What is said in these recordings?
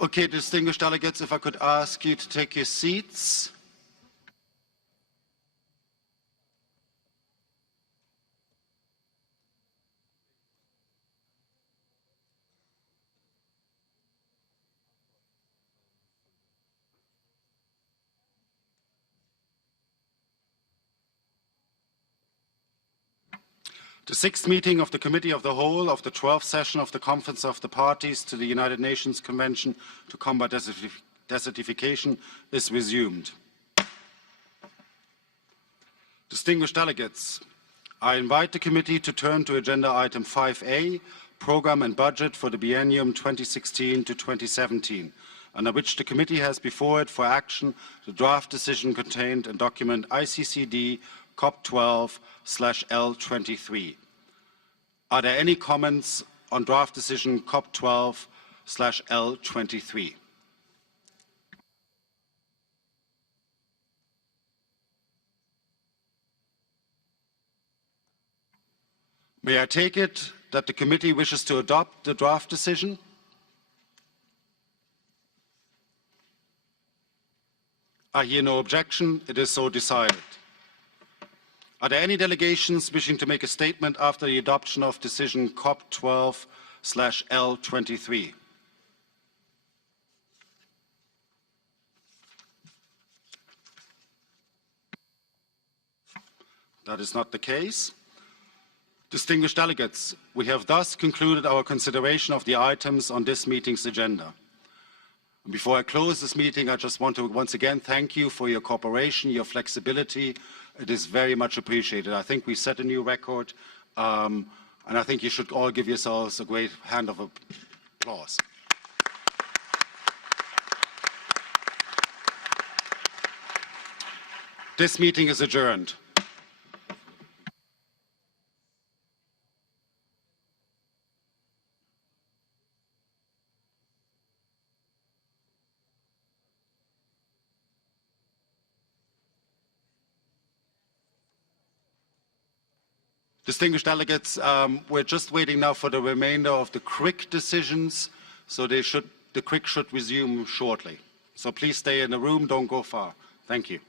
Okay, distinguished delegates, if I could ask you to take your seats. The sixth meeting of the Committee of the Whole of the 12th session of the Conference of the Parties to the United Nations Convention to Combat Desertification is resumed. Distinguished delegates, I invite the committee to turn to agenda item 5A, Programme and Budget for the Biennium 2016 to 2017, under which the committee has before it for action the draft decision contained in document ICCD COP12/L23. Are there any comments on draft decision COP12/L23? May I take it that the committee wishes to adopt the draft decision? I hear no objection. It is so decided. Are there any delegations wishing to make a statement after the adoption of decision COP12/L23? That is not the case. Distinguished delegates, we have thus concluded our consideration of the items on this meeting's agenda. Before I close this meeting, I just want to once again thank you for your cooperation, your flexibility. It is very much appreciated. I think we set a new record, and I think you should all give yourselves a great hand of applause. This meeting is adjourned. Distinguished delegates, we're just waiting now for the remainder of the CRIC decisions, so the CRIC should resume shortly. So please stay in the room, don't go far. Thank you.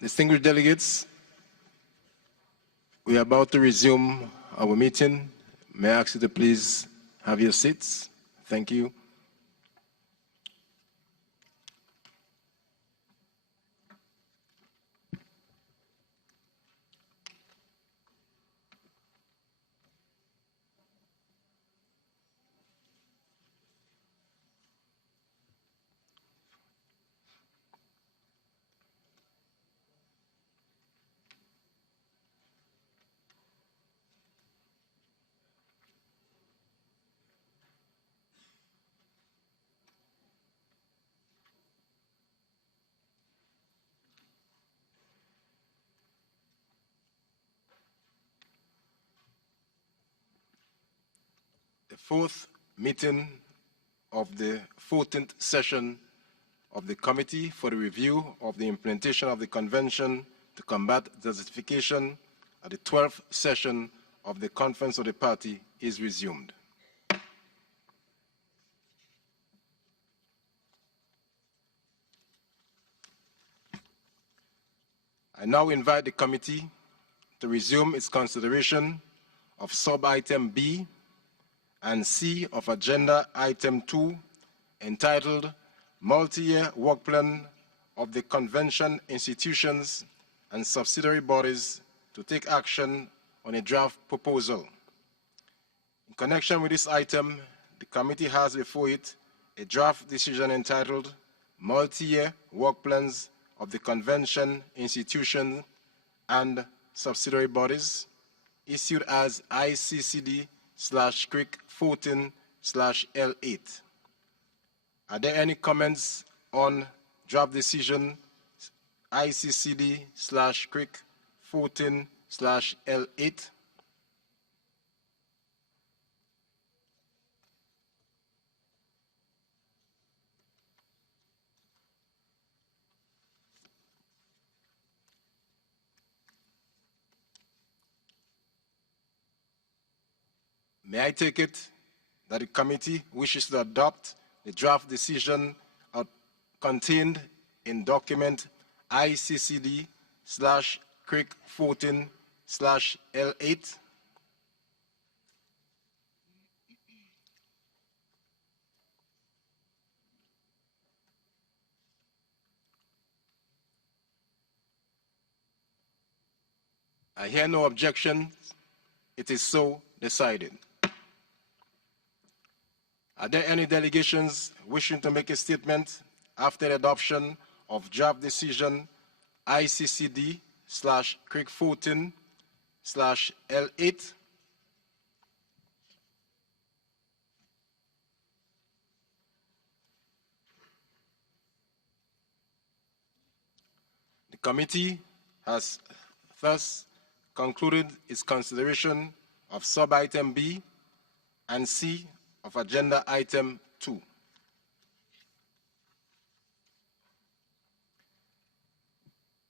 Distinguished delegates, we are about to resume our meeting. May I ask you to please have your seats? Thank you. The fourth meeting of the 14th session of the Committee for the Review of the Implementation of the Convention to Combat Desertification at the 12th session of the Conference of the Party is resumed. I now invite the committee to resume its consideration of sub-item B and C of Agenda Item 2, entitled Multi-Year Work Plan of the Convention Institutions and Subsidiary Bodies to take action on a draft proposal. In connection with this item, the committee has before it a draft decision entitled Multi-Year Work Plans of the Convention Institutions and Subsidiary Bodies, issued as ICCD/CRIC 14/L8. Are there any comments on draft decision ICCD/CRIC 14/L8? May I take it that the committee wishes to adopt the draft decision contained in document ICCD/CRIC 14/L8? I hear no objection. It is so decided. Are there any delegations wishing to make a statement after the adoption of draft decision ICCD/CRIC 14/L8? The committee has thus concluded its consideration of sub-item B and C of Agenda Item 2.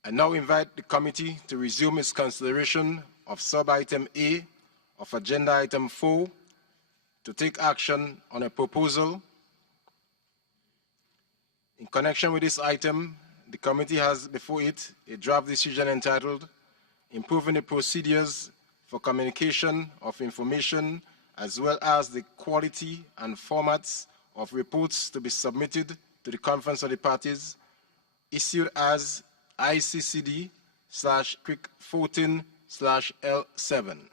I now invite the committee to resume its consideration of sub-item A of Agenda Item 4 to take action on a proposal. In connection with this item, the committee has before it a draft decision entitled Improving the Procedures for Communication of Information as well as the quality and formats of reports to be submitted to the Conference of the Parties, issued as ICCD/CRIC 14/L7.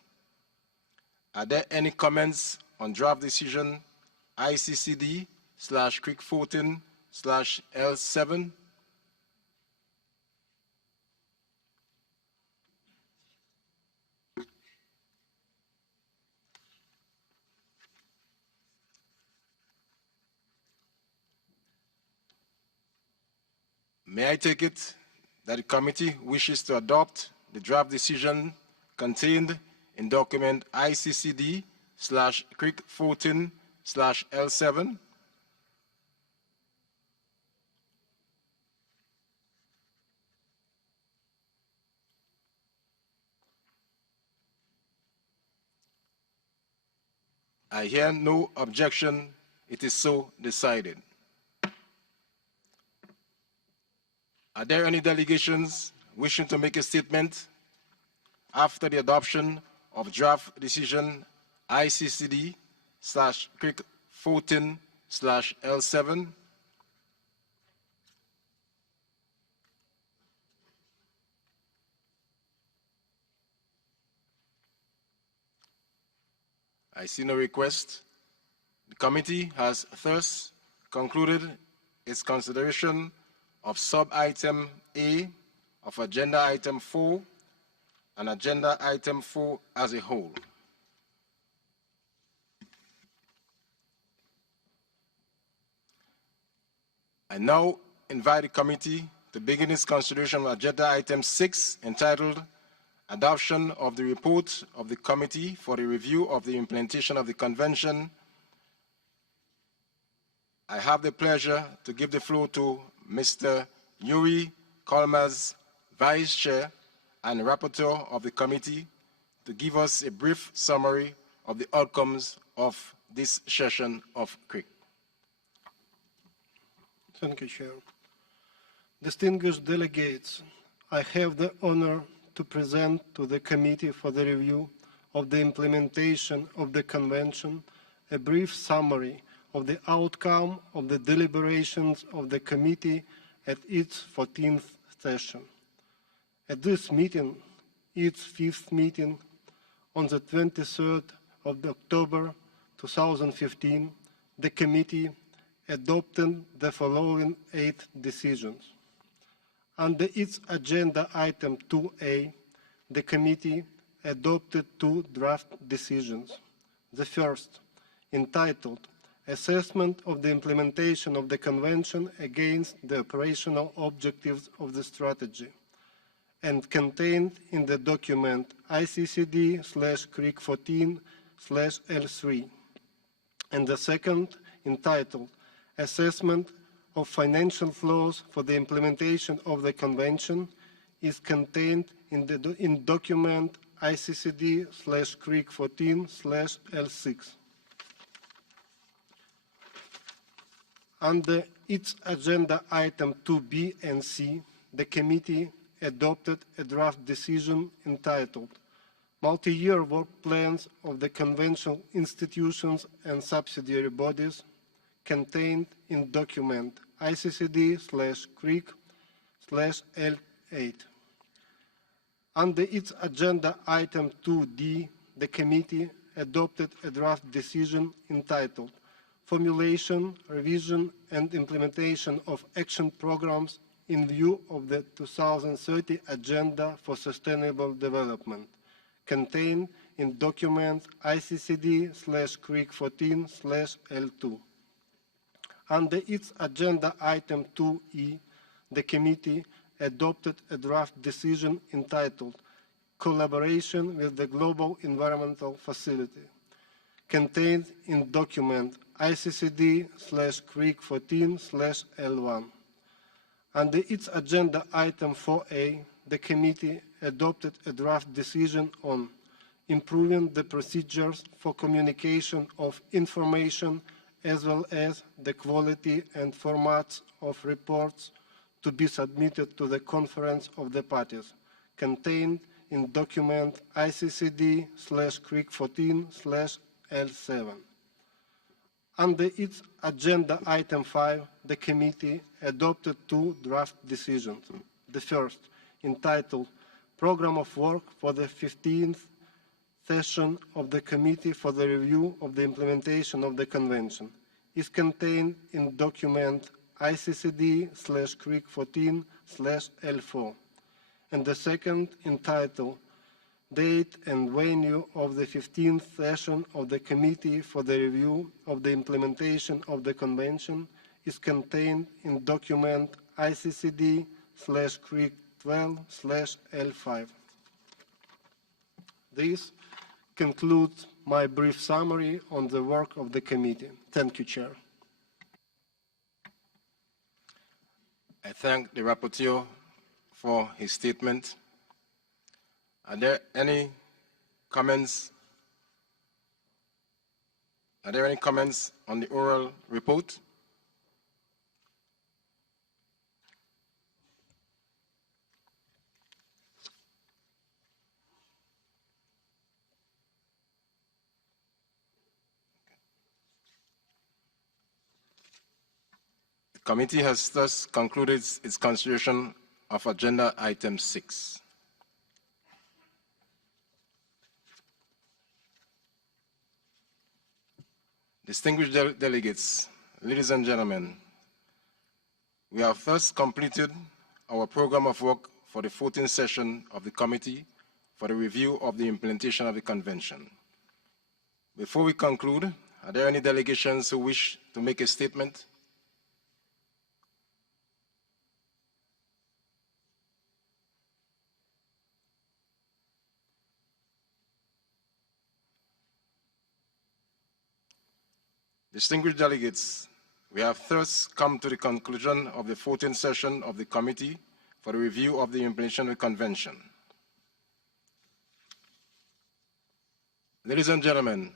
Are there any comments on draft decision ICCD/CRIC 14/L7? May I take it that the committee wishes to adopt the draft decision contained in document ICCD/CRIC 14/L7? I hear no objection. It is so decided. Are there any delegations wishing to make a statement after the adoption of draft decision ICCD/CRIC 14/L7? I see no request. The committee has thus concluded its consideration of sub-item A of agenda item 4 and agenda item 4 as a whole. I now invite the committee to begin its consideration of agenda item 6, entitled Adoption of the Report of the Committee for the Review of the Implementation of the Convention. I have the pleasure to give the floor to Mr. Yuri Kolmaz, Vice Chair and Rapporteur of the committee, to give us a brief summary of the outcomes of this session of CRIC. Thank you, Chair. Distinguished delegates, I have the honor to present to the Committee for the Review of the Implementation of the Convention a brief summary of the outcome of the deliberations of the Committee at its 14th session. At this meeting, its 5th meeting, on the 23rd of October 2015, the Committee adopted the following 8 decisions. Under its agenda item 2A, the Committee adopted 2 draft decisions. The first, entitled Assessment of the Implementation of the Convention against the Operational Objectives of the Strategy, and contained in the document ICCD/CRIC 14/L3. And the second, entitled Assessment of Financial Flows for the Implementation of the Convention, is contained in document ICCD/CRIC 14/L6. Under its agenda item 2B and C, the Committee adopted a draft decision entitled Multi-Year Work Plans of the Conventional Institutions and Subsidiary Bodies, contained in document ICCD/CRIC/L8. Under its agenda item 2D, the Committee adopted a draft decision entitled Formulation, Revision, and Implementation of Action Programs in view of the 2030 Agenda for Sustainable Development, contained in document ICCD/CRIC 14/L2. Under its agenda item 2E, the Committee adopted a draft decision entitled Collaboration with the Global Environmental Facility, contained in document ICCD/CRIC 14/L1. Under its agenda item 4A, the Committee adopted a draft decision on improving the procedures for communication of information as well as the quality and formats of reports to be submitted to the Conference of the Parties, contained in document ICCD/CRIC 14/L7. Under its agenda item 5, the Committee adopted 2 draft decisions. The first, entitled Program of Work for the 15th session of the Committee for the Review of the Implementation of the Convention, is contained in document ICCD/CRIC 14/L4. And the second, entitled Date and Venue of the 15th session of the Committee for the Review of the Implementation of the Convention, is contained in document ICCD/CRIC 12/L5. This concludes my brief summary on the work of the committee. Thank you, Chair. I thank the rapporteur for his statement. Are there any comments? Are there any comments on the oral report? committee has thus concluded its consideration of agenda item 6. Distinguished delegates, ladies and gentlemen, we have thus completed our program of work for the 14th session of the Committee for the Review of the Implementation of the Convention. Before we conclude, are there any delegations who wish to make a statement? Distinguished delegates, we have thus come to the conclusion of the 14th session of the Committee for the Review of the Implementation of the Convention. Ladies and gentlemen,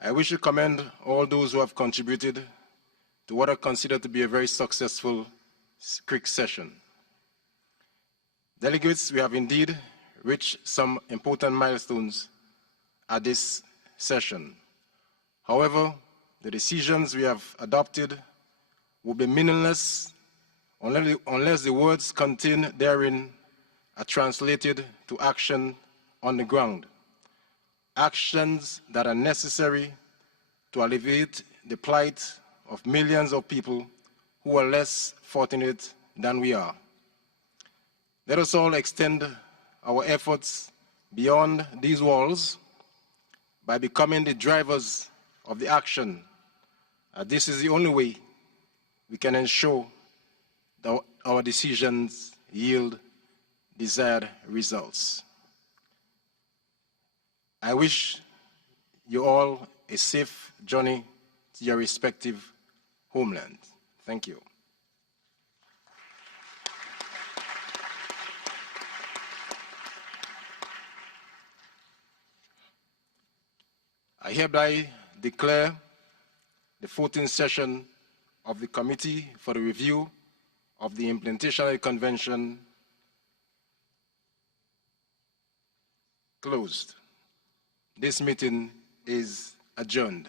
I wish to commend all those who have contributed to what I consider to be a very successful CRIC session. Delegates, we have indeed reached some important milestones at this session. However, the decisions we have adopted will be meaningless unless the words contained therein are translated to action on the ground. Actions that are necessary to alleviate the plight of millions of people who are less fortunate than we are. Let us all extend our efforts beyond these walls by becoming the drivers of the action. This is the only way we can ensure that our decisions yield desired results. I wish you all a safe journey to your respective homeland. Thank you. I hereby declare the 14th session of the Committee for the Review of the Implementation of the Convention closed. This meeting is adjourned.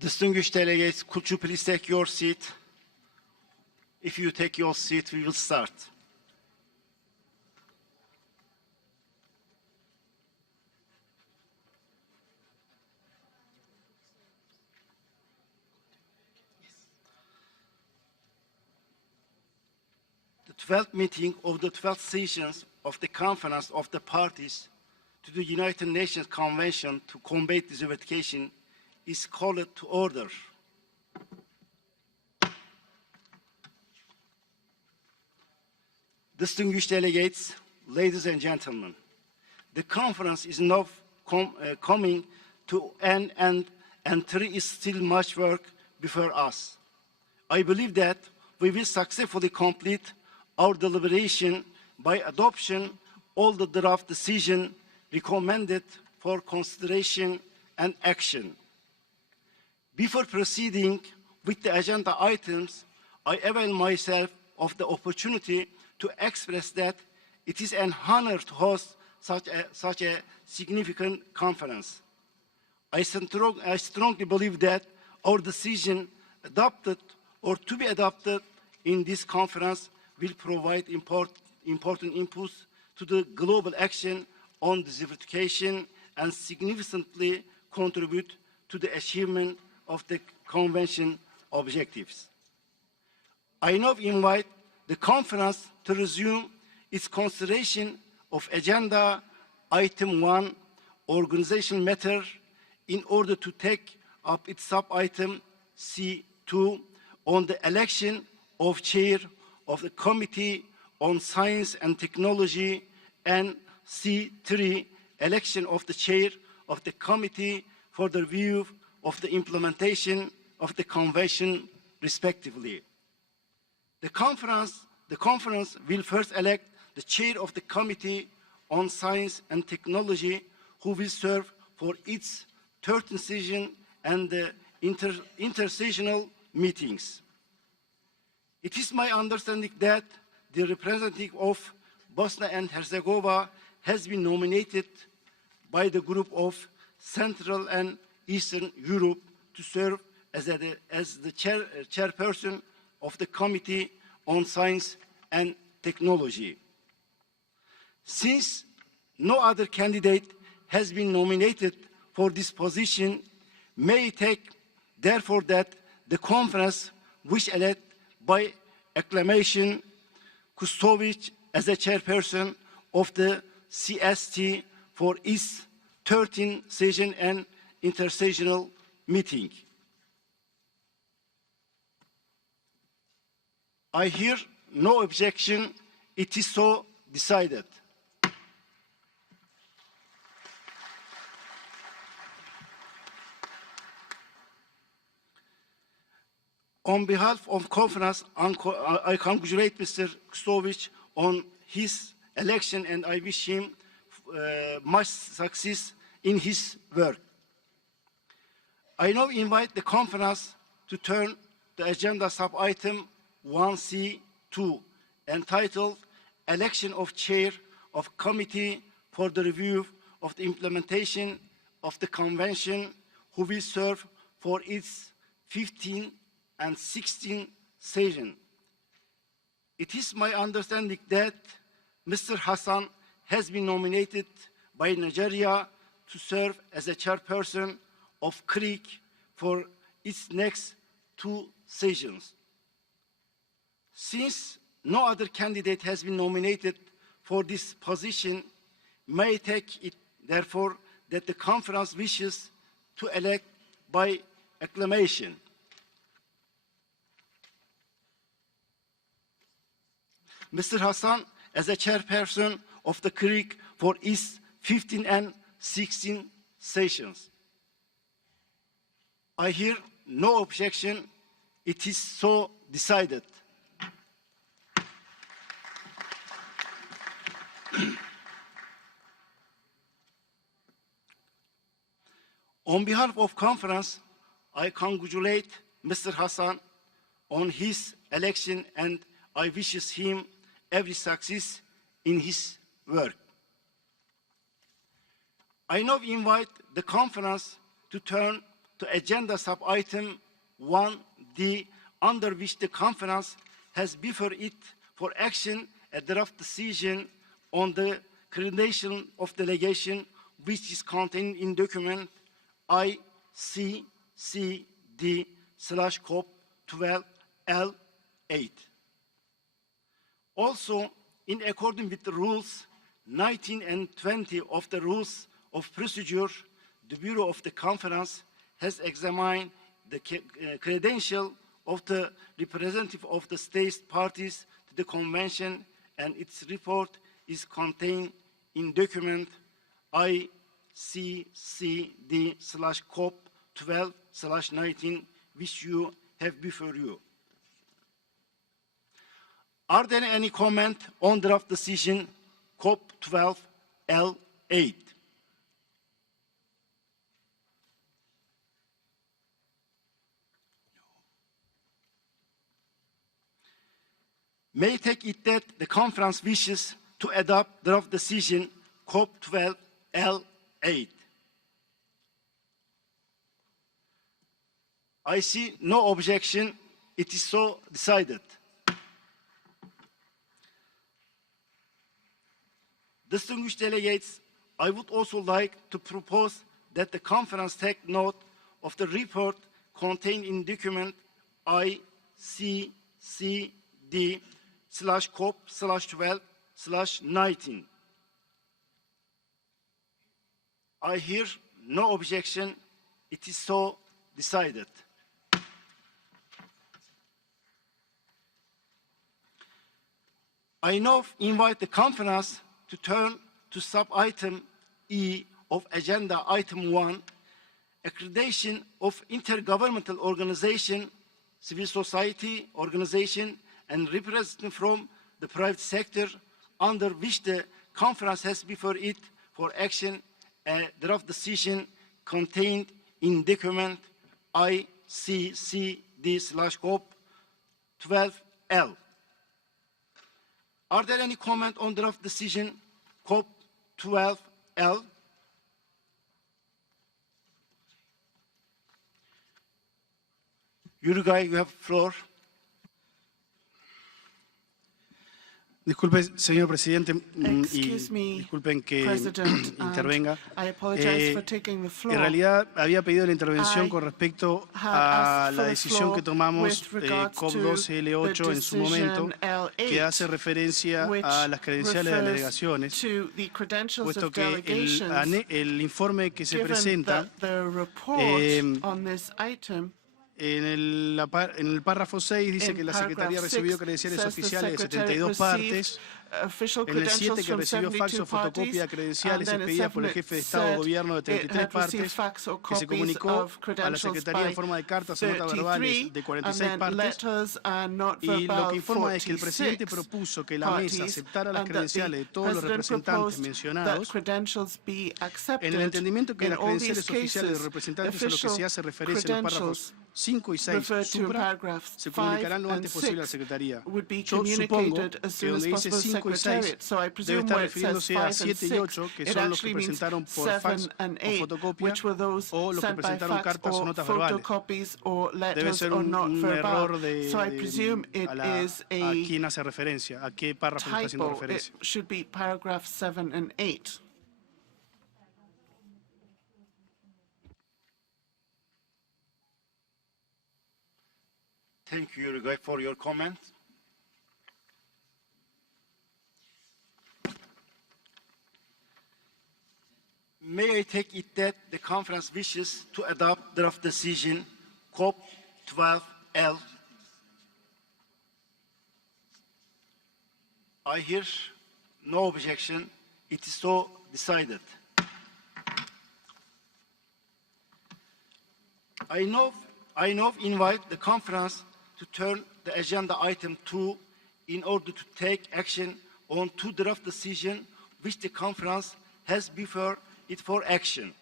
Distinguished delegates, could you please take your seat? If you take your seat, we will start. The 12th meeting of the 12th sessions of the Conference of the Parties to the United Nations Convention to Combat Desertification is called to order. Distinguished delegates, ladies and gentlemen, the conference is now coming to an end and there is still much work before us. I believe that we will successfully complete our deliberation by adoption all the draft decision recommended for consideration and action. Before proceeding with the agenda items, I avail myself of the opportunity to express that it is an honor to host such a significant conference. I strongly believe that our decision adopted or to be adopted in this conference will provide important inputs to the global action on desertification and significantly contribute to the achievement of the Convention objectives. I now invite the conference to resume its consideration of Agenda Item 1, Organizational Matter, in order to take up its sub-item C2 on the election of Chair of the Committee on Science and Technology, and C3, election of the Chair of the Committee for the Review of the Implementation of the Convention, respectively. The conference will first elect the Chair of the Committee on Science and Technology, who will serve for its 13th session and the intersessional meetings. It is my understanding that the representative of Bosnia and Herzegovina has been nominated by the group of Central and Eastern Europe to serve as the chairperson of the Committee on Science and Technology. Since no other candidate has been nominated for this position, may I take therefore that the conference wish elect by acclamation Kustovic as a chairperson of the CST for its 13th session and intersessional meeting. I hear no objection. It is so decided. On behalf of the conference, I congratulate Mr. Kustovic on his election and I wish him much success in his work. I now invite the conference to turn the agenda sub-item 1C2, entitled Election of Chair of Committee for the Review of the Implementation of the Convention, who will serve for its 15th and 16th session. It is my understanding that Mr. Hassan has been nominated by Nigeria to serve as a chairperson of CREEC for its next 2 sessions. Since no other candidate has been nominated for this position, may I take it therefore that the conference wishes to elect by acclamation Mr. Hassan as a chairperson of the CREEC for its 15 and 16 sessions. I hear no objection. It is so decided. On behalf of conference, I congratulate Mr. Hassan on his election and I wish him every success in his work. I now invite the conference to turn to agenda sub-item 1D, under which the conference has before it for action a draft decision on the credential of delegation, which is contained in document ICCD/COP12L8. Also, in accordance with the rules 19 and 20 of the rules of procedure, the Bureau of the Conference has examined the credential of the representative of the state parties to the convention, and its report is contained in document ICCD/COP12/19, which you have before you. Are there any comment on draft decision COP12L8? May I take it that the conference wishes to adopt draft decision COP12L8? I see no objection. It is so decided. Distinguished delegates, I would also like to propose that the conference take note of the report contained in document ICCD/COP/12/19. I hear no objection. It is so decided. I now invite the conference to turn to sub-item E of agenda item 1, accreditation of intergovernmental organization, civil society organization, and representatives from the private sector, under which the conference has before it for action a draft decision contained in document ICCD/COP12L. Are there any comment on draft decision COP12L? Uruguay, you have the floor. Disculpe, señor presidente, y Excuse me, disculpen que President, intervenga. I apologize for taking the floor. En realidad, había pedido la intervención I con respecto had a asked la for the decisión floor que tomamos with regards to COP12L8 en su the momento, decision que L8, hace referencia which a las credenciales de las refers delegaciones, to the credentials puesto of que delegations, el informe que se given presenta that the report on this item en el párrafo 6 dice in que la paragraph Secretaría recibió 6 credenciales says the oficiales de Secretary 72 partes. official En el 7 credentials que from recibió fax 72 o fotocopia de parties, credenciales and then in expedidas por el 7 jefe de Estado o said Gobierno de it 33 had received partes, fax or que se copies comunicó of a la credentials Secretaría en by forma de cartas o notas verbales 33, de and 46 then partes. letters and not Y lo verbal que informa es que el presidente 46 propuso que la mesa parties, aceptara las and that credenciales de the todos los President representantes proposed that mencionados, credentials be accepted en el entendimiento que in las all these credenciales oficiales de cases. representantes a los que se hace referencia en los párrafos 5 y 6 referred to in supra paragraphs se 5 comunicarán lo and antes posible a la 6 Secretaría. would be Yo supongo communicated as que soon as donde dice possible to 5 y 6 Secretariat. So I debe presume estar where it says refiriéndose 5 a and 7 y 6, 8, que it son los que actually means presentaron por 7 fax and o 8, fotocopia, which were those o los que sent by presentaron fax cartas o or notas verbales. photocopies or Debe letters ser or not un verbal. error So I presume it is a a quién hace referencia, a qué párrafo está haciendo typo. It referencia. should be paragraph 7 and 8. Thank you, Uruguay, for your comment. May I take it that the conference wishes to adopt draft decision COP12L? I hear no objection. It is so decided. I now invite the conference to turn the agenda item 2 in order to take action on 2 draft decisions which the conference has before it for action.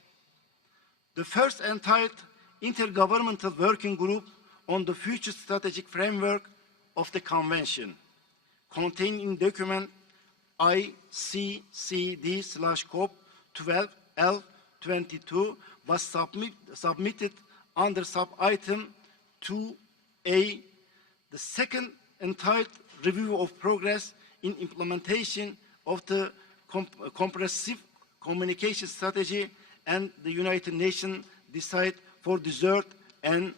The first entitled Intergovernmental Working Group on the Future Strategic Framework of the Convention, contained in document ICCD/COP12L22, was submitted under sub-item 2A. The second entitled Review of Progress in Implementation of the Comprehensive Communication Strategy and the United Nations Decide for Desert and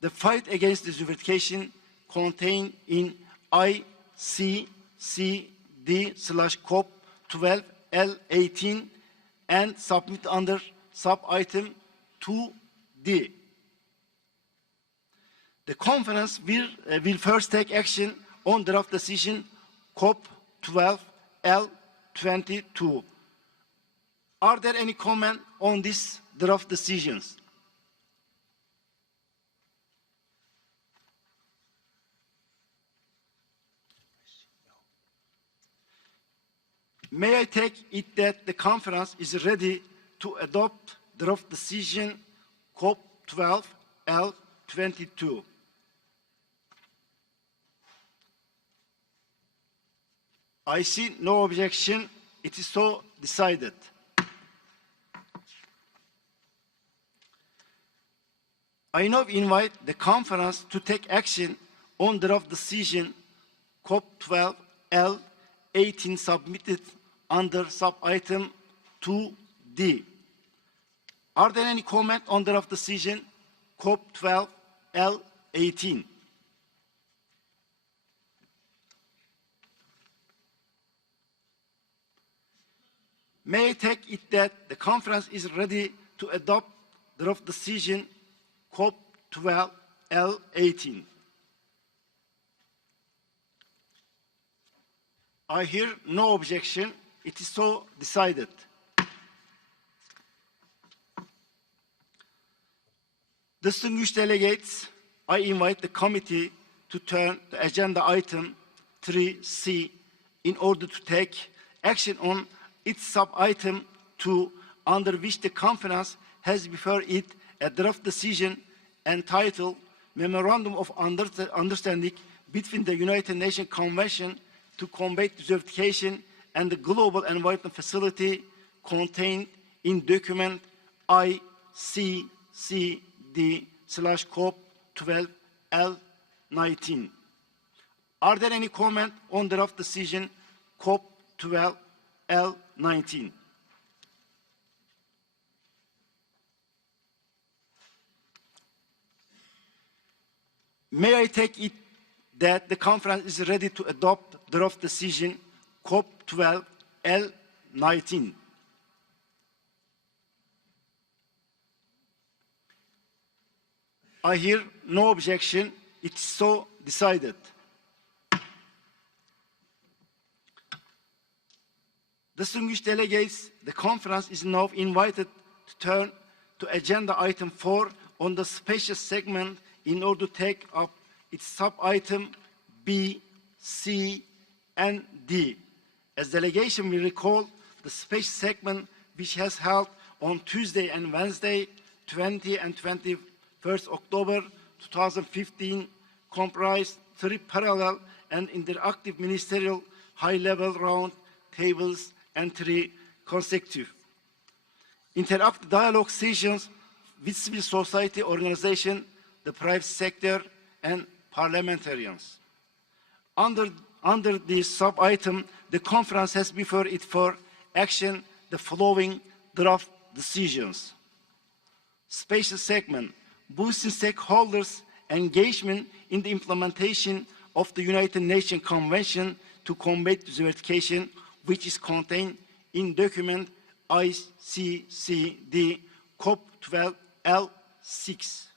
the Fight Against Desertification contained in ICCD/COP12L18 and submit under sub-item 2D. The conference will first take action on draft decision COP12L22. Are there any comment on these draft decisions? May I take it that the conference is ready to adopt draft decision COP12L22? I see no objection. It is so decided. I now invite the conference to take action on draft decision COP12L18 submitted under sub-item 2D. Are there any comment on draft decision COP12L18? May I take it that the conference is ready to adopt draft decision COP12L18? I hear no objection. It is so decided. Distinguished delegates, I invite the committee to turn to agenda item 3C in order to take action on its sub-item 2, under which the conference has before it a draft decision entitled Memorandum of Understanding between the United Nations Convention to Combat Desertification and the Global Environment Facility contained in document ICCD/COP12L19. Are there any comment on draft decision COP12L19? May I take it that the conference is ready to adopt draft decision COP12L19? I hear no objection. It is so decided. Distinguished delegates, the conference is now invited to turn to agenda item 4 on the special segment in order to take up its sub-item B, C, and D. As delegation will recall, the special segment, which has held on Tuesday and Wednesday, 20 and 21st October 2015, comprised 3 parallel and interactive ministerial high-level round tables and 3 consecutive interactive dialogue sessions with civil society organizations, the private sector, and parliamentarians. Under this sub-item, the conference has before it for action the following draft decisions. Special segment, boosting stakeholders' engagement in the implementation of the United Nations Convention to Combat Desertification, which is contained in document ICCD COP12L6.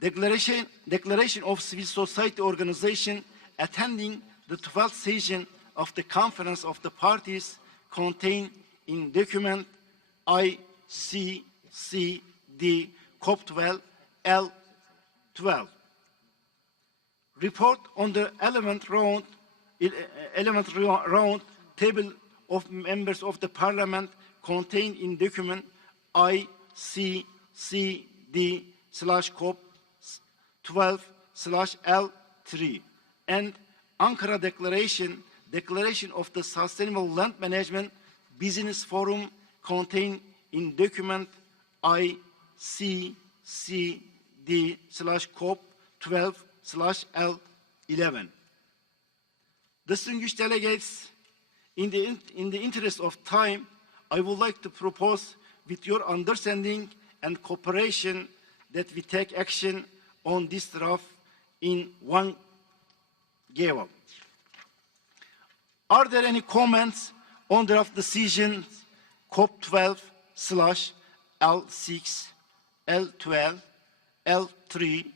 Declaration of civil society organization attending the 12th session of the Conference of the Parties contained in document ICCD COP12L12. Report on the 11th round table of members of the Parliament contained in document ICCD/COP12/L3 and Ankara Declaration of the Sustainable Land Management Business Forum contained in document ICCD/COP12/L4. ICD/COP12/L11. Distinguished delegates, in the interest of time, I would like to propose, with your understanding and cooperation, that we take action on this draft in one go. Are there any comments on draft decision COP12/L6, L12, L3,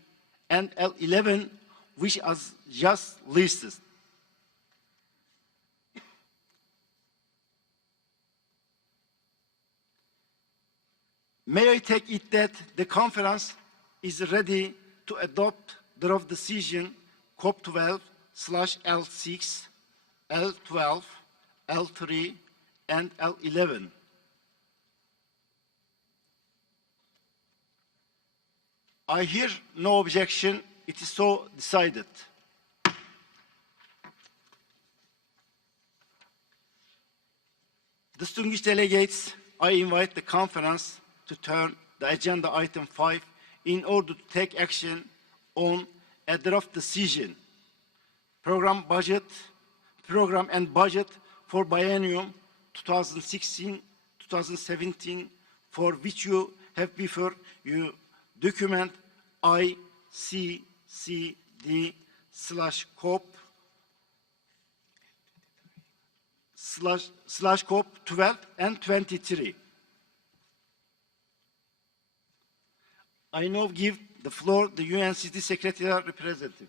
and L11, which is just listed? May I take it that the conference is ready to adopt draft decision COP12/L6, L12, L3, and L11. I hear no objection. It is so decided. Distinguished delegates, I invite the conference to turn the agenda item 5 in order to take action on a draft decision, program and budget for biennium 2016-2017, for which you have before you document ICCD/COP/12 and 23. I now give the floor to the UNCD Secretariat representative.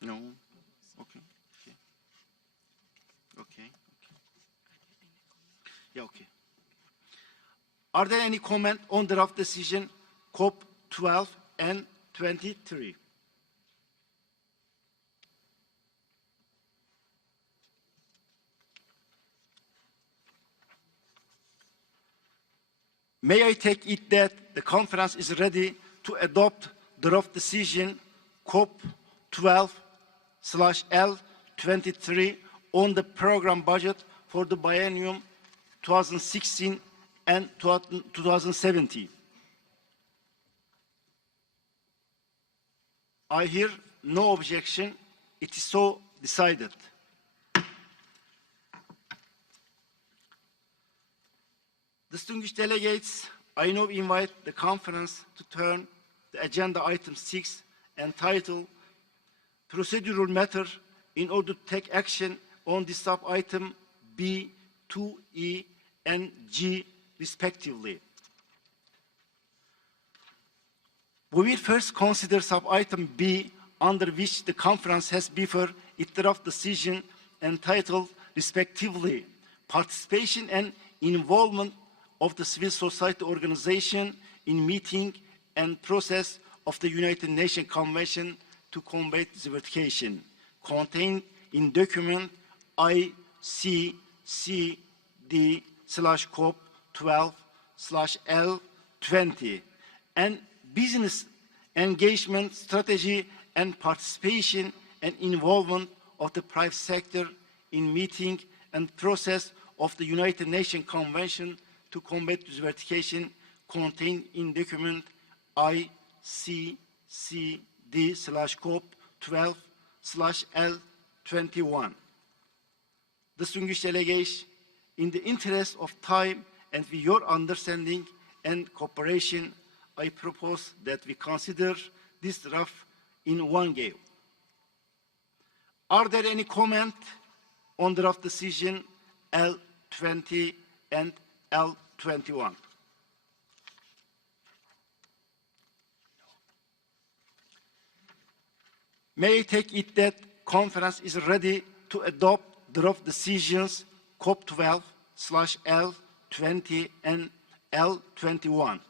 No. Okay. Okay. Yeah, okay. Are there any comment on the draft decision COP12 and 23? May I take it that the conference is ready to adopt draft decision COP12/L23 on the program budget for the biennium 2016 and 2017? I hear no objection. It is so decided. Distinguished delegates, I now invite the conference to turn the agenda item 6, entitled Procedural Matter, in order to take action on the sub-item B, 2E, and G, respectively. We will first consider sub-item B, under which the conference has before it draft decision entitled, respectively, Participation and Involvement of the Civil Society Organization in Meeting and Process of the United Nations Convention to Combat Desertification, contained in document ICCD/COP12/L20, and business engagement strategy and participation and involvement of the private sector in meeting and process of the United Nations Convention to Combat Desertification, contained in document ICCD/COP12/L21. Distinguished delegates, in the interest of time and with your understanding and cooperation, I propose that we consider this draft in one go. Are there any comment on draft decision L20 and L21? May I take it that conference is ready to adopt draft decisions COP12/L20 and L21?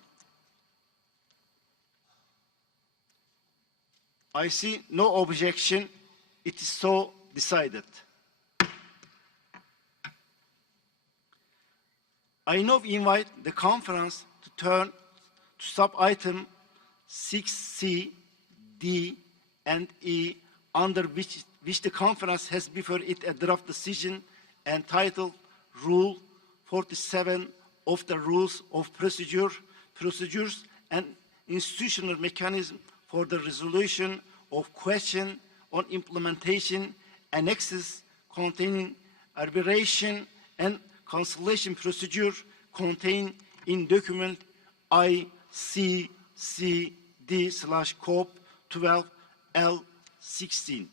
I see no objection. It is so decided. I now invite the conference to turn to sub-item 6C, D, and E, under which the conference has before it a draft decision entitled Rule 47 of the rules of procedures and institutional mechanism for the resolution of questions on implementation annexes containing arbitration and conciliation procedure contained in document ICCD/COP 12L16.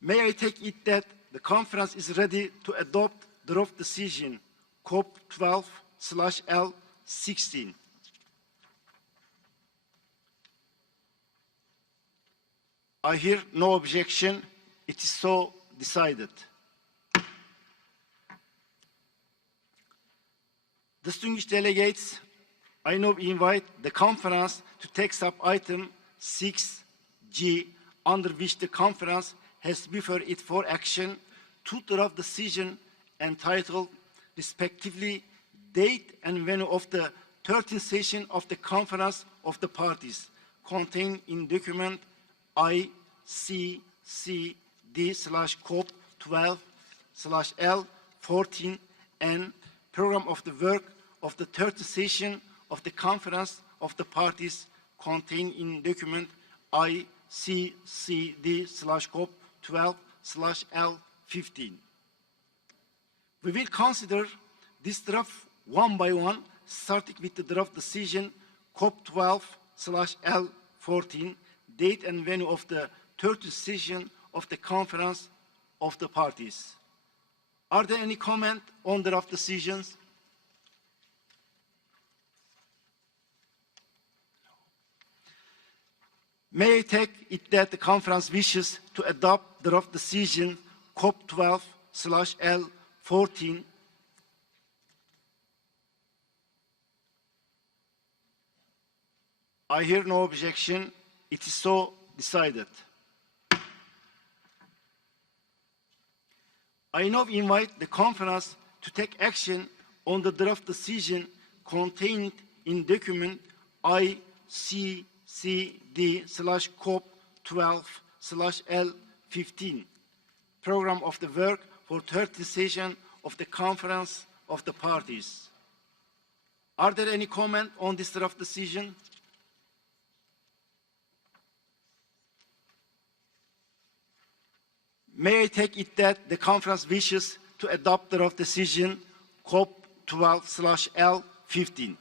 May I take it that the conference is ready to adopt draft decision COP 12/L16. I hear no objection. It is so decided. Distinguished delegates, I now invite the conference to take up item 6G, under which the conference has before it for action two draft decisions entitled, respectively, date and venue of the 13th session of the Conference of the Parties, contained in document ICCD/COP 12/L14 and program of the work of the 13th session of the Conference of the Parties, contained in document ICCD/COP 12/L15. We will consider this draft one by one, starting with the draft decision COP 12/L14, date and venue of the 13th session of the Conference of the Parties. Are there any comment on the draft decisions? May I take it that the conference wishes to adopt the draft decision COP 12/L14? I hear no objection. It is so decided. I now invite the conference to take action on the draft decision contained in document ICCD/COP 12/L15, program of the work for 13th session of the Conference of the Parties. Are there any comment on this draft decision? May I take it that the conference wishes to adopt the draft decision COP 12/L15?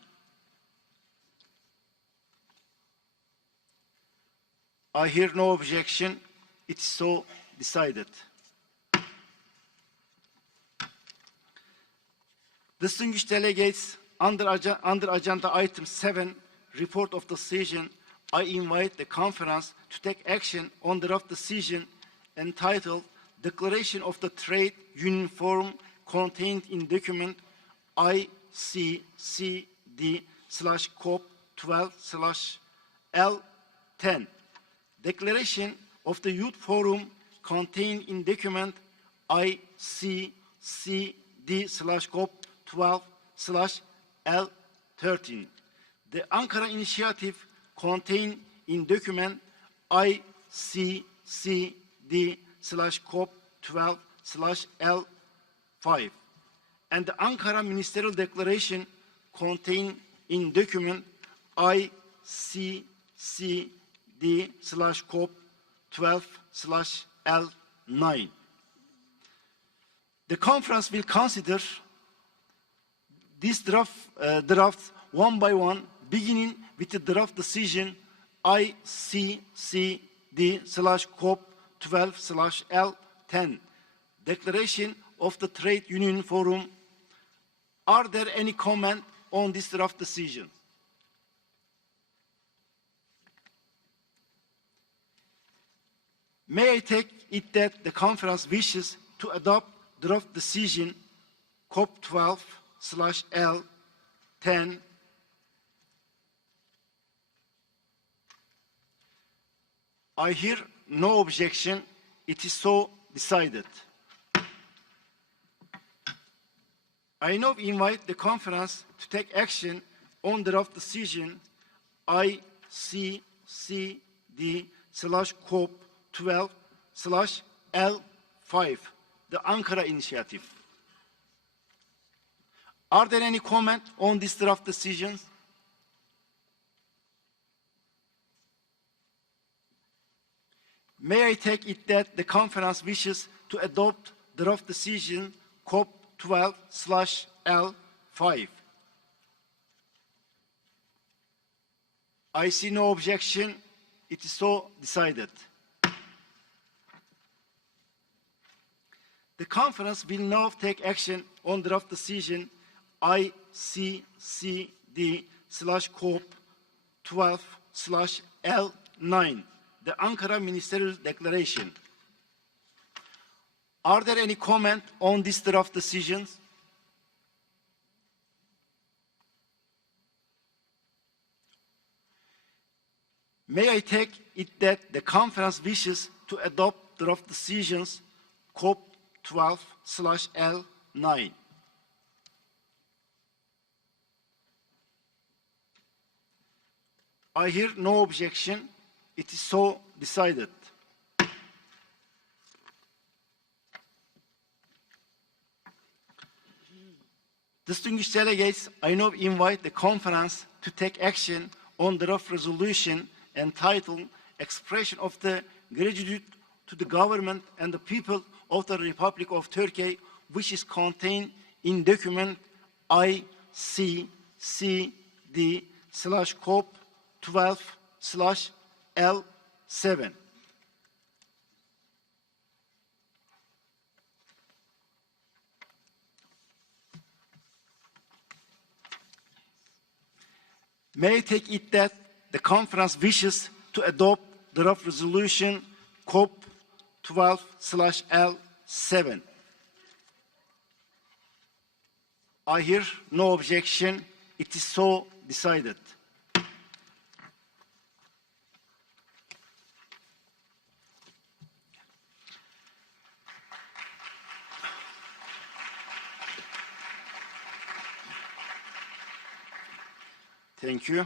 I hear no objection. It is so decided. Distinguished delegates, under agenda item 7, report of decision, I invite the conference to take action on the draft decision entitled Declaration of the Trade Union Forum, contained in document ICCD/COP 12/L10. Declaration of the Youth Forum, contained in document ICCD/COP 12/L13. The Ankara Initiative, contained in document ICCD/COP 12/L5. And the Ankara Ministerial Declaration, contained in document ICCD/COP 12/L9. The conference will consider these drafts one by one, beginning with the draft decision ICCD/COP 12/L10, Declaration of the Trade Union Forum. Are there any comment on this draft decision? May I take it that the conference wishes to adopt draft decision COP 12/L10? I hear no objection. It is so decided. I now invite the conference to take action on the draft decision ICCD/COP 12/L5, the Ankara Initiative. Are there any comments on this draft decisions? May I take it that the conference wishes to adopt draft decision COP 12/L5? I see no objection. It is so decided. The conference will now take action on draft decision ICCD/COP 12/L9, the Ankara Ministerial Declaration. Are there any comments on this draft decisions? May I take it that the conference wishes to adopt draft decisions COP 12/L9? I hear no objection. It is so decided. Distinguished delegates, I now invite the conference to take action on the draft resolution entitled Expression of the Gratitude to the Government and the People of the Republic of Turkey, which is contained in document ICCD/COP 12/L7. May I take it that the conference wishes to adopt the draft resolution COP 12/L7? I hear no objection. It is so decided. Thank you.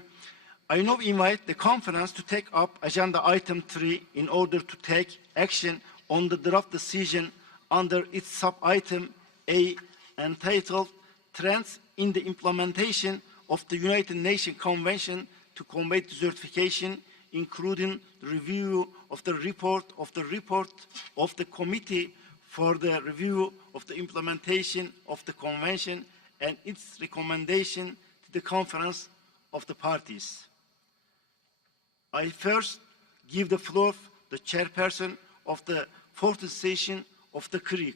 I now invite the conference to take up agenda item 3 in order to take action on the draft decision under its sub-item A entitled Trends in the Implementation of the United Nations Convention to Combat Desertification, including the review of the report of the Committee for the Review of the Implementation of the Convention and its recommendation to the Conference of the Parties. I first give the floor to the chairperson of the 4th session of the CRIC,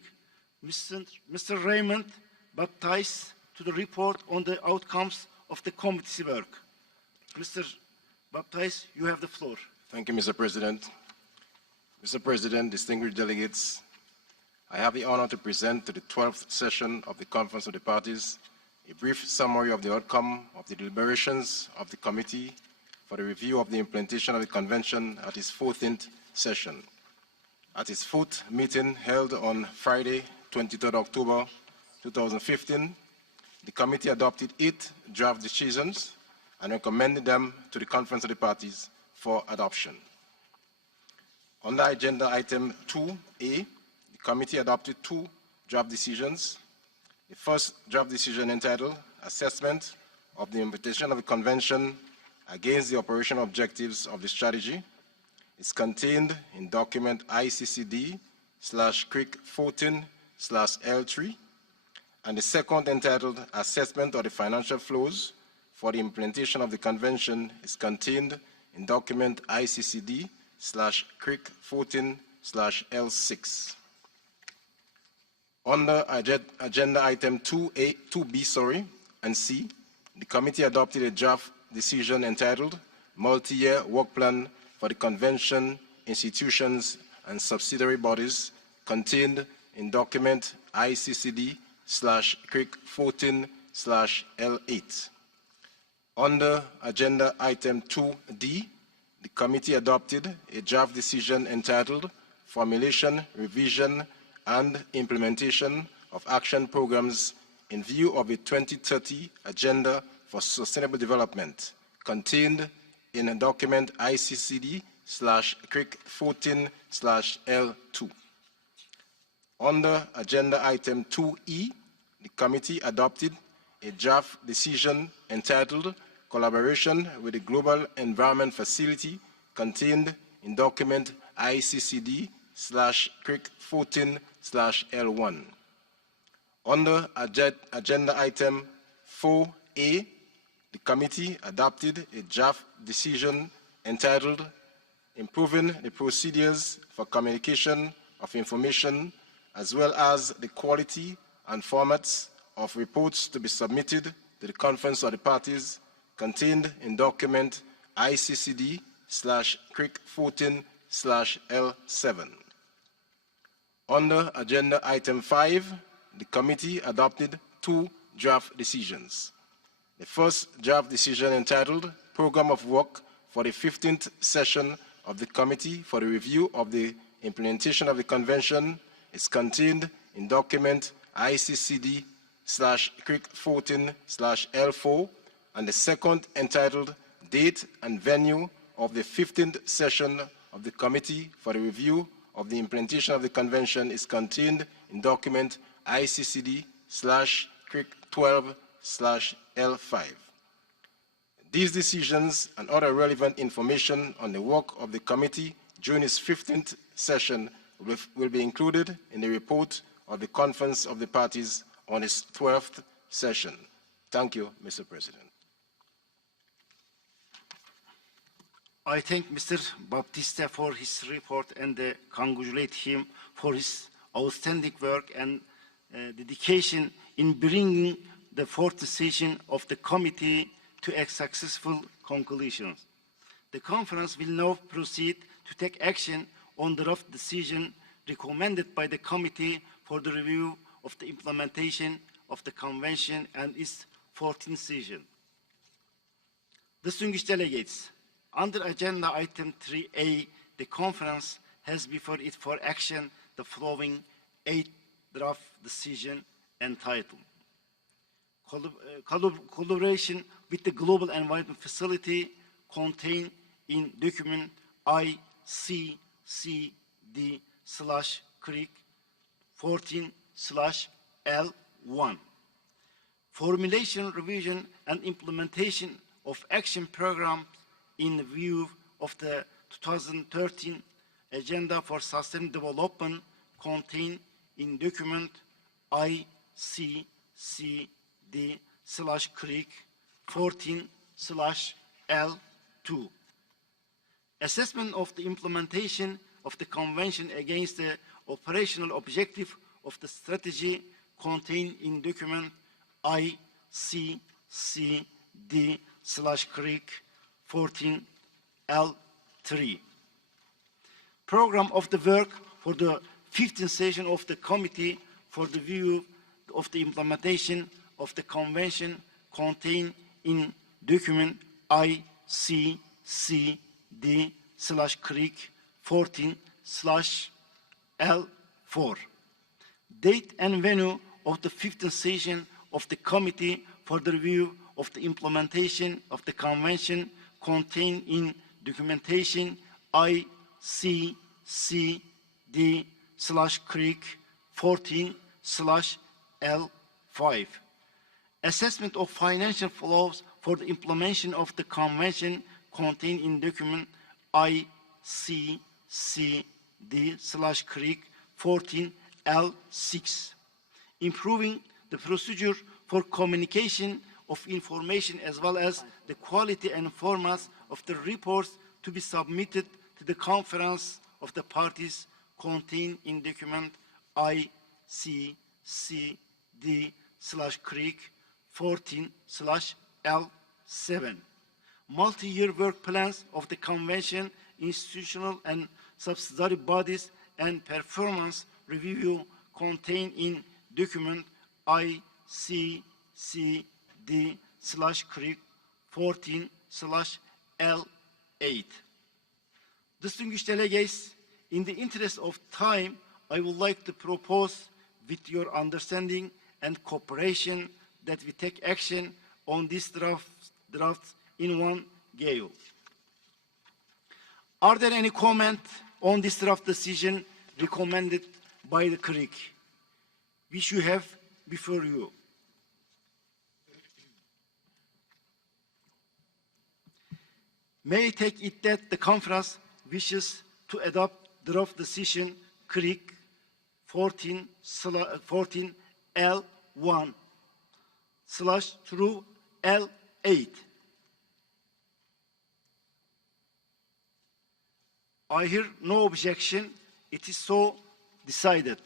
Mr. Raymond Baptiste, to the report on the outcomes of the committee's work. Mr. Baptiste, you have the floor. Thank you, Mr. President. Mr. President, distinguished delegates, I have the honor to present to the 12th session of the Conference of the Parties a brief summary of the outcome of the deliberations of the Committee for the Review of the Implementation of the Convention at its 14th session. At its 4th meeting held on Friday, 23rd October 2015, the Committee adopted 8 draft decisions and recommended them to the Conference of the Parties for adoption. Under Agenda Item 2A, the Committee adopted 2 draft decisions. The first draft decision entitled Assessment of the Implementation of the Convention against the operational objectives of the strategy is contained in document ICCD/CRIC 14/L3, and the second entitled Assessment of the Financial Flows for the Implementation of the Convention is contained in document ICCD/CRIC 14/L6. Under Agenda Item 2B and C, the Committee adopted a draft decision entitled Multi-Year Work Plan for the Convention, Institutions, and Subsidiary Bodies, contained in document ICCD/CRIC 14/L8. Under Agenda Item 2D, the Committee adopted a draft decision entitled Formulation, Revision, and Implementation of Action Programs in View of a 2030 Agenda for Sustainable Development, contained in a document 14/L2. Under Agenda Item 2E, the committee adopted a draft decision entitled Collaboration with the Global Environment Facility contained in document ICCD/CRIC14/L1. Under Agenda Item 4A, the committee adopted a draft decision entitled Improving the Procedures for Communication of Information as well as the quality and formats of reports to be submitted to the Conference of the Parties contained in document ICCD/CRIC14/L7. Under Agenda Item 5, the committee adopted two draft decisions. The first draft decision entitled Program of Work for the 15th session of the Committee for the Review of the Implementation of the Convention is contained in document ICCD/CRIC14/L4, and the second entitled Date and Venue of the 15th session of the Committee for the Review of the Implementation of the Convention is contained in document ICCD/CRIC12/L5. These decisions and other relevant information on the work of the committee during its 15th session will be included in the report of the Conference of the Parties on its 12th session. Thank you, Mr. President. I thank Mr. Baptista for his report and congratulate him for his outstanding work and dedication in bringing the fourth session of the committee to a successful conclusion. The conference will now proceed to take action on the draft decision recommended by the committee for the review of the implementation of the convention and its 14th session. Distinguished delegates, under agenda item 3A, the conference has before it for action the following 8 draft decision entitled Collaboration with the Global Environment Facility contained in document ICCD/CRIC 14/L1. Formulation, revision, and implementation of action programs in view of the 2013 Agenda for Sustainable Development contained in document ICCD/CRIC 14/L2. Assessment of the implementation of the Convention against the operational objective of the strategy contained in document ICCD/CRIC 14/L3. Program of the work for the 15th session of the Committee for the Review of the Implementation of the Convention contained in document ICCD/CRIC 14/L4. Date and venue of the 15th session of the Committee for the Review of the Implementation of the Convention contained in documentation ICCD/CRIC 14/L5. Assessment of financial flows for the implementation of the Convention contained in document ICCD/CRIC 14/L6. Improving the procedure for communication of information as well as the quality and formats of the reports to be submitted to the Conference of the Parties contained in document ICCD/CRIC 14/L7. Multi-year work plans of the Convention, institutional and subsidiary bodies, and performance review contained in document ICCD/CRIC 14/L8. Distinguished delegates, in the interest of time, I would like to propose, with your understanding and cooperation, that we take action on this draft in one go. Are there any comments on this draft decision recommended by the CRIC, which you have before you? May I take it that the conference wishes to adopt draft decision CRIC 14/L1/L8. I hear no objection. It is so decided.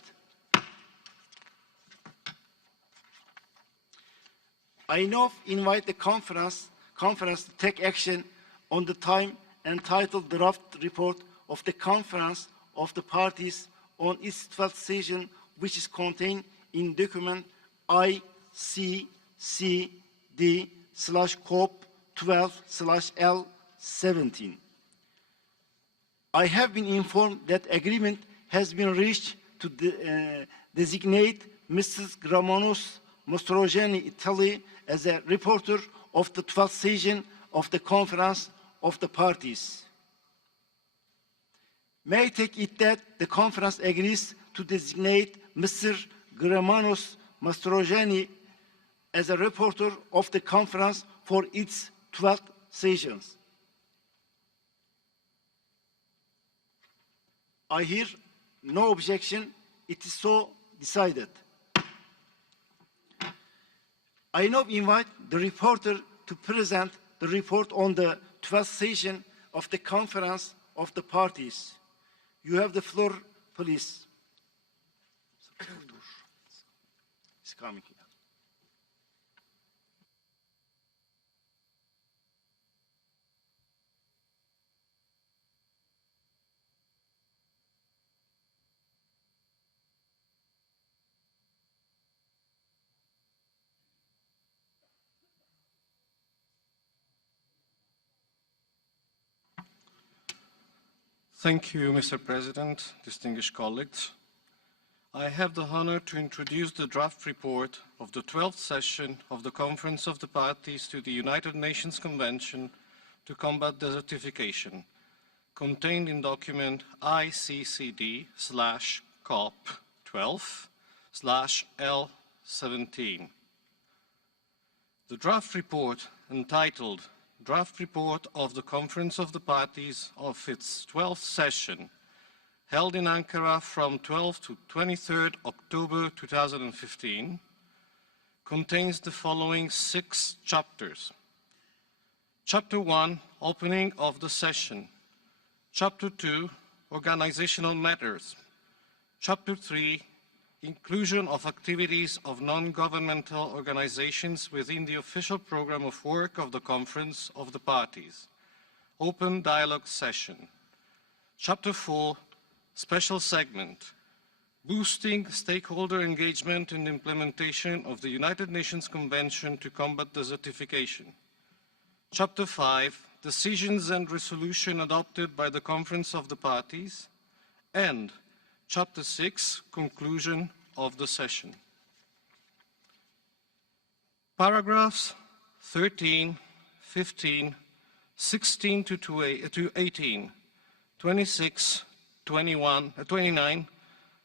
I now invite the conference to take action on the time entitled draft report of the Conference of the Parties on its 12th session, which is contained in document ICCD/COP12/L17. I have been informed that agreement has been reached to designate Mrs. Gramanos Mostrogeni Italy as a reporter of the 12th session of the Conference of the Parties. May I take it that the conference agrees to designate Mr. Gramanos Mostrogeni as a reporter of the conference for its 12th sessions? I hear no objection. It is so decided. I now invite the reporter to present the report on the 12th session of the Conference of the Parties. You have the floor, please. It's coming here. Thank you, Mr. President, distinguished colleagues. I have the honor to introduce the draft report of the 12th session of the Conference of the Parties to the United Nations Convention to Combat Desertification, contained in document ICCD/COP12/L17. The draft report, entitled Draft Report of the Conference of the Parties of its 12th session, held in Ankara from 12 to 23 October 2015, contains the following 6 chapters. Chapter 1, Opening of the Session. Chapter 2, Organizational Matters. Chapter 3, Inclusion of activities of non-governmental organizations within the official program of work of the Conference of the Parties. Open Dialogue Session. Chapter 4, Special Segment, Boosting Stakeholder Engagement in the Implementation of the United Nations Convention to Combat Desertification. Chapter 5, Decisions and Resolution adopted by the Conference of the Parties. And Chapter 6, Conclusion of the Session. Paragraphs 13, 15, 16 to 18, 26, 29,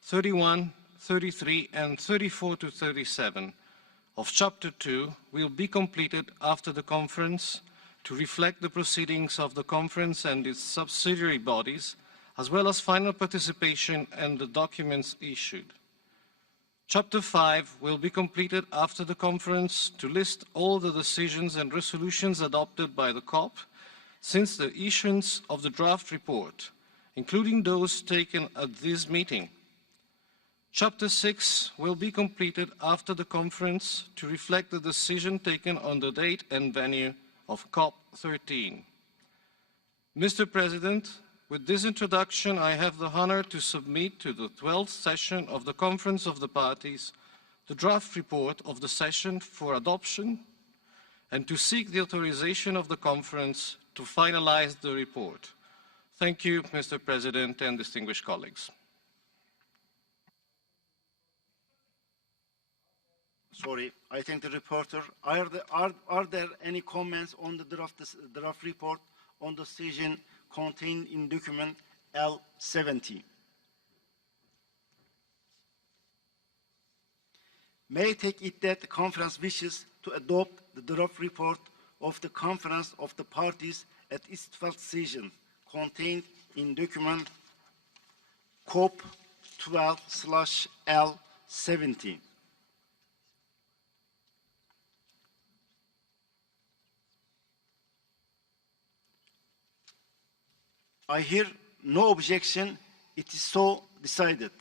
31, 33, and 34 to 37 of Chapter 2 will be completed after the conference to reflect the proceedings of the conference and its subsidiary bodies, as well as final participation and the documents issued. Chapter 5 will be completed after the conference to list all the decisions and resolutions adopted by the COP since the issuance of the draft report, including those taken at this meeting. Chapter 6 will be completed after the conference to reflect the decision taken on the date and venue of COP 13. Mr. President, with this introduction, I have the honor to submit to the 12th session of the Conference of the Parties the draft report of the session for adoption and to seek the authorization of the conference to finalize the report. Thank you, Mr. President and distinguished colleagues. Sorry, I thank the reporter. Are there any comments on the draft report on the decision contained in document L70. May I take it that the conference wishes to adopt the draft report of the Conference of the Parties at its 12th session contained in document COP 12/L70. I hear no objection. It is so decided.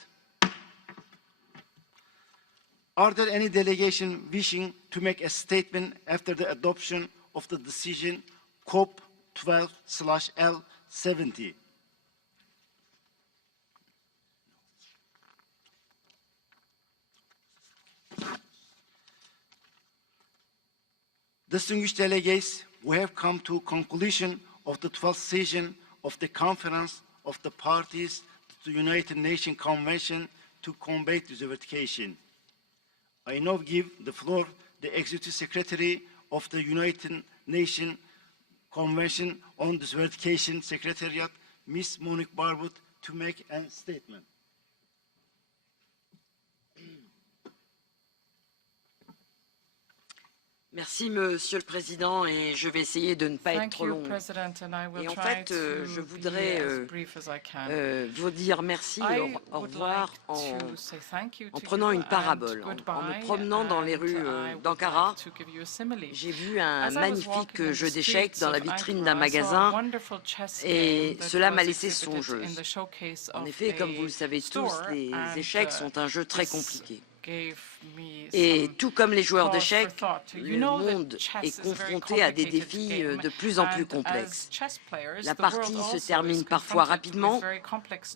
Are there any delegation wishing to make a statement after the adoption of the decision COP 12/L70? Distinguished delegates, we have come to conclusion of the 12th session of the Conference of the Parties to the United Nations Convention to combat desertification. I now give the floor to the Executive Secretary of the United Nations Convention on Desertification Secretariat, Ms. Monique Barwood, to make a statement. Merci, Monsieur le Président, et je vais essayer de ne pas être trop longue. Et en fait, je voudrais vous dire merci, au revoir, en prenant une parabole. En me promenant dans les rues d'Ankara, j'ai vu un magnifique jeu d'échecs dans la vitrine d'un magasin et cela m'a laissé songeuse. En effet, comme vous le savez tous, les échecs sont un jeu très compliqué. Et tout comme les joueurs d'échecs, le monde est confronté à des défis de plus en plus complexes. La partie se termine parfois rapidement,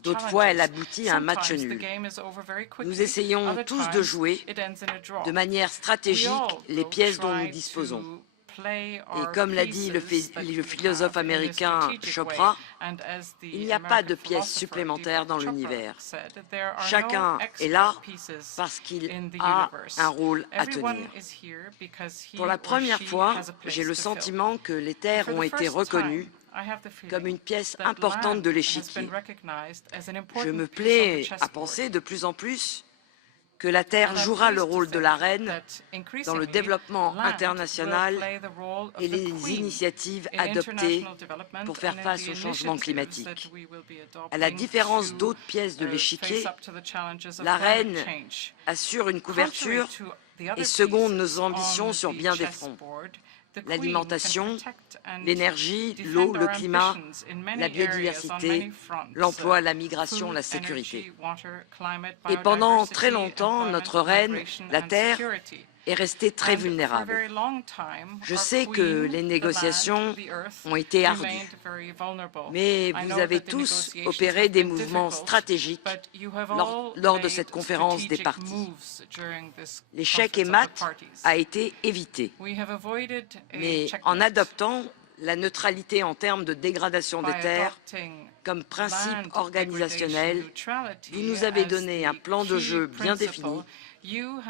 d'autres fois elle aboutit à un match nul. Nous essayons tous de jouer de manière stratégique les pièces dont nous disposons. Et comme l'a dit le philosophe américain Chopra, il n'y a pas de pièces supplémentaires dans l'univers. Chacun est là parce qu'il a un rôle à tenir. Pour la première fois, j'ai le sentiment que les terres ont été reconnues comme une pièce importante de l'échiquier. Je me plais à penser de plus en plus que la Terre jouera le rôle de la reine dans le développement international et les initiatives adoptées pour faire face au changement climatique. À la différence d'autres pièces de l'échiquier, la reine assure une couverture et seconde nos ambitions sur bien des fronts. L'alimentation, l'énergie, l'eau, le climat, la biodiversité, l'emploi, la migration, la sécurité. Et pendant très longtemps, notre reine, la Terre, est restée très vulnérable. Je sais que les négociations ont été ardues, mais vous avez tous opéré des mouvements stratégiques lors de cette conférence des partis. L'échec et mat a été évité, mais en adoptant la neutralité en termes de dégradation des terres comme principe organisationnel, vous nous avez donné un plan de jeu bien défini,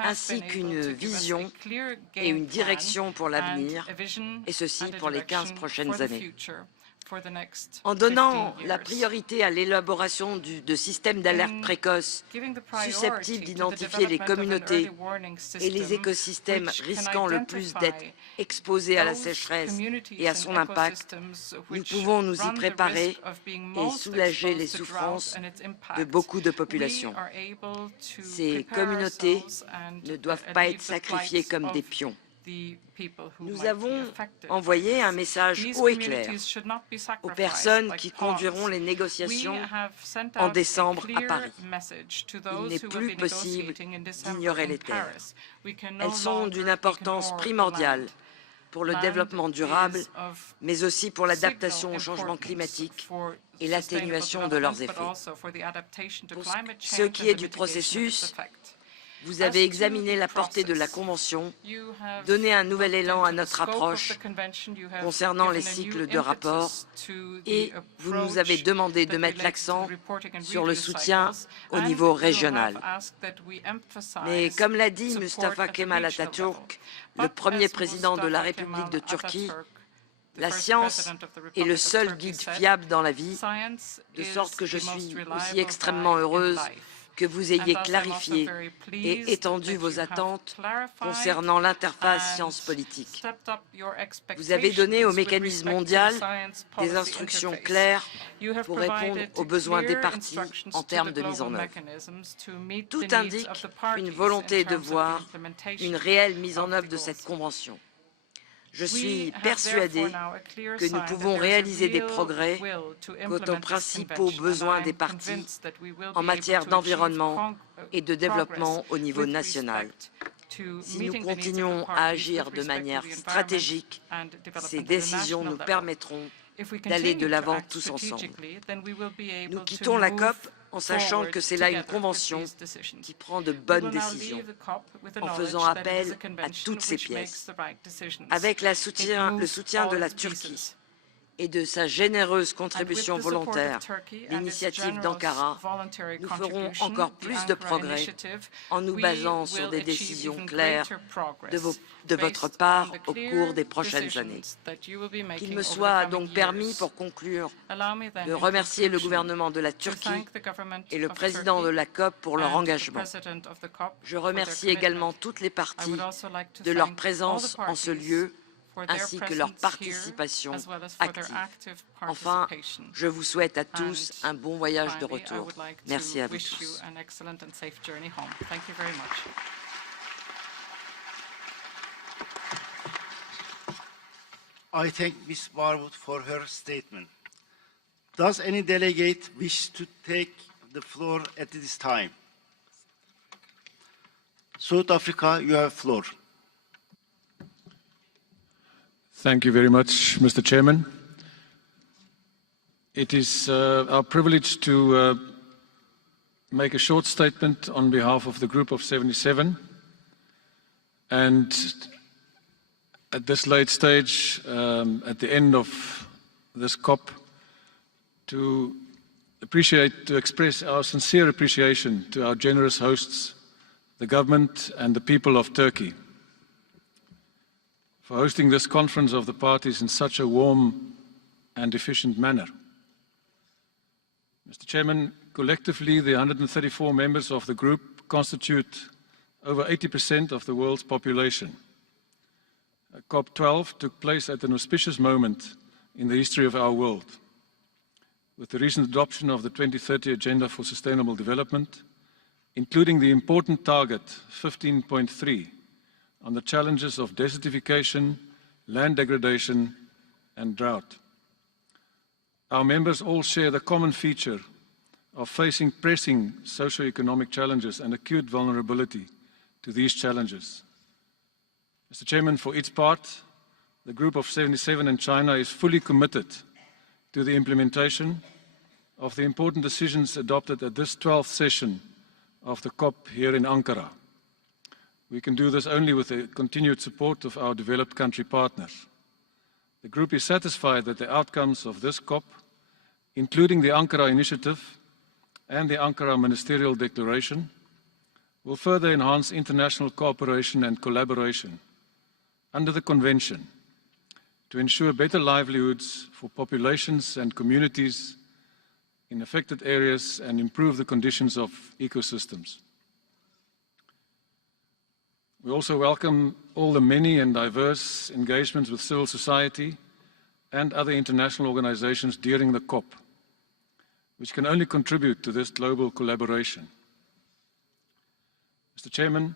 ainsi qu'une vision et une direction pour l'avenir, et ceci pour les 15 prochaines années. En donnant la priorité à l'élaboration de systèmes d'alerte précoce susceptibles d'identifier les communautés et les écosystèmes risquant le plus d'être exposés à la sécheresse et à son impact, nous pouvons nous y préparer et soulager les souffrances de beaucoup de populations. Ces communautés ne doivent pas être sacrifiées comme des pions. Nous avons envoyé un message haut et clair aux personnes qui conduiront les négociations en décembre à Paris. Il n'est plus possible d'ignorer les terres. Elles sont d'une importance primordiale pour le développement durable, mais aussi pour l'adaptation au changement climatique et l'atténuation de leurs effets. Pour ce qui est du processus, vous avez examiné la portée de la Convention, donné un nouvel élan à notre approche concernant les cycles de rapports et vous nous avez demandé de mettre l'accent sur le soutien au niveau régional. Mais comme l'a dit Mustafa Kemal Atatürk, le premier président de la République de Turquie, La science est le seul guide fiable dans la vie, de sorte que je suis aussi extrêmement heureuse que vous ayez clarifié et étendu vos attentes concernant l'interface science-politique. Vous avez donné au mécanisme mondial des instructions claires pour répondre aux besoins des partis en termes de mise en œuvre. Tout indique une volonté de voir une réelle mise en œuvre de cette convention. Je suis persuadée que nous pouvons réaliser des progrès quant aux principaux besoins des partis en matière d'environnement et de développement au niveau national. Si nous continuons à agir de manière stratégique, ces décisions nous permettront d'aller de l'avant tous ensemble. Nous quittons la COP en sachant que c'est là une convention qui prend de bonnes décisions, en faisant appel à toutes ses pièces. Avec le soutien de la Turquie et de sa généreuse contribution volontaire, l'initiative d'Ankara, nous ferons encore plus de progrès en nous basant sur des décisions claires de votre part au cours des prochaines années. Qu'il me soit donc permis, pour conclure, de remercier le gouvernement de la Turquie et le président de la COP pour leur engagement. Je remercie également toutes les parties de leur présence en ce lieu, ainsi que leur participation active. Enfin, je vous souhaite à tous un bon voyage de retour. Merci à vous tous. I thank Ms. Barwood for her statement. Does any delegate wish to take the floor at this time? South Africa, you have the floor. Thank you very much, Mr. Chairman. It is our privilege to make a short statement on behalf of the Group of 77. And at this late stage, at the end of this COP, to express our sincere appreciation to our generous hosts, the government and the people of Turkey, for hosting this conference of the parties in such a warm and efficient manner. Mr. Chairman, collectively, the 134 members of the group constitute over 80% of the world's population. COP12 took place at an auspicious moment in the history of our world, with the recent adoption of the 2030 Agenda for Sustainable Development, including the important target 15.3 on the challenges of desertification, land degradation, and drought. Our members all share the common feature of facing pressing socio-economic challenges and acute vulnerability to these challenges. Mr. Chairman, for its part, the Group of 77 in China is fully committed to the implementation of the important decisions adopted at this 12th session of the COP here in Ankara. We can do this only with the continued support of our developed country partners. The group is satisfied that the outcomes of this COP, including the Ankara Initiative and the Ankara Ministerial Declaration, will further enhance international cooperation and collaboration under the Convention to ensure better livelihoods for populations and communities in affected areas and improve the conditions of ecosystems. We also welcome all the many and diverse engagements with civil society and other international organizations during the COP, which can only contribute to this global collaboration. Mr. Chairman,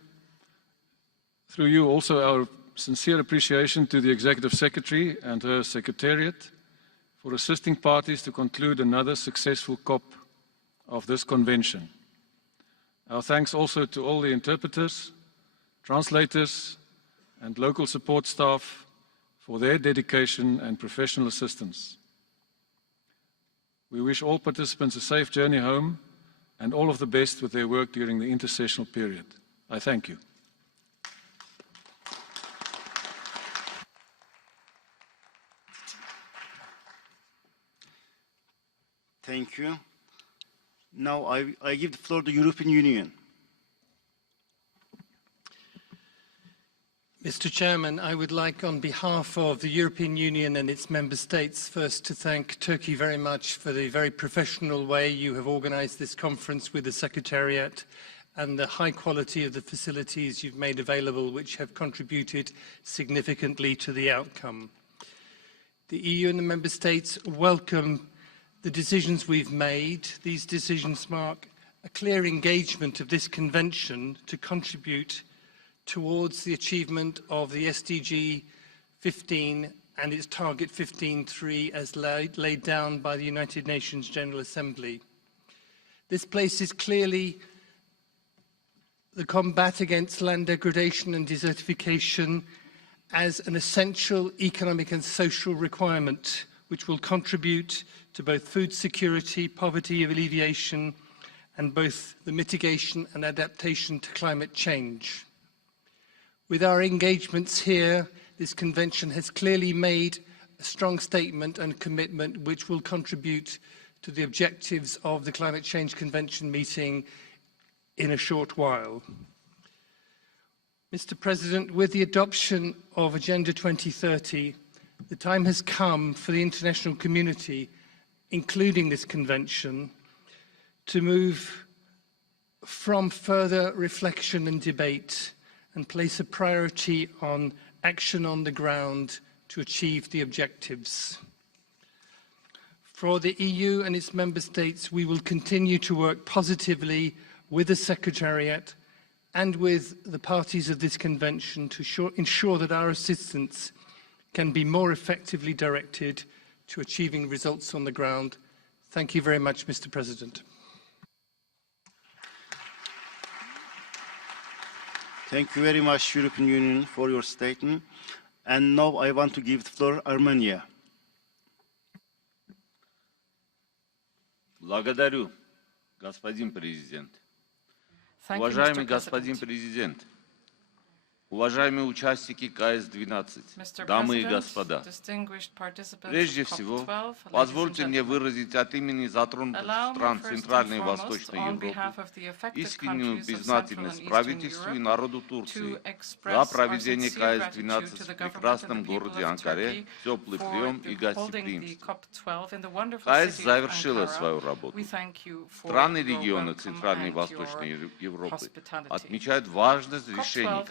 through you also our sincere appreciation to the Executive Secretary and her Secretariat for assisting parties to conclude another successful COP of this convention. Our thanks also to all the interpreters, translators, and local support staff for their dedication and professional assistance. We wish all participants a safe journey home and all of the best with their work during the intersessional period. I thank you. Thank you. Now I give the floor to the European Union. Mr. Chairman, I would like, on behalf of the European Union and its member states, first to thank Turkey very much for the very professional way you have organised this conference with the Secretariat and the high quality of the facilities you've made available, which have contributed significantly to the outcome. The EU and the member states welcome the decisions we've made. These decisions mark a clear engagement of this convention to contribute towards the achievement of the SDG 15 and its target 15.3 as laid down by the United Nations General Assembly. This places clearly the combat against land degradation and desertification as an essential economic and social requirement which will contribute to both food security, poverty alleviation, and both the mitigation and adaptation to climate change. With our engagements here, this convention has clearly made a strong statement and commitment which will contribute to the objectives of the Climate Change Convention meeting in a short while. Mr. President, with the adoption of Agenda 2030, the time has come for the international community, including this convention, to move from further reflection and debate and place a priority on action on the ground to achieve the objectives. For the EU and its member states, we will continue to work positively with the Secretariat and with the parties of this convention to ensure that our assistance can be more effectively directed to achieving results on the ground. Thank you very much, Mr. President. Thank you very much, European Union, for your statement. And now I want to give the floor to Armenia. Благодарю, господин президент. Уважаемый господин президент, уважаемые участники КС-12, дамы и господа, прежде всего, позвольте мне выразить от имени затронутых стран Центральной и Восточной Европы искреннюю признательность правительству и народу Турции за проведение КС-12 в прекрасном городе Анкаре, теплый прием и гостеприимство. КС завершила свою работу. Страны региона Центральной и Восточной Европы отмечают важность решений,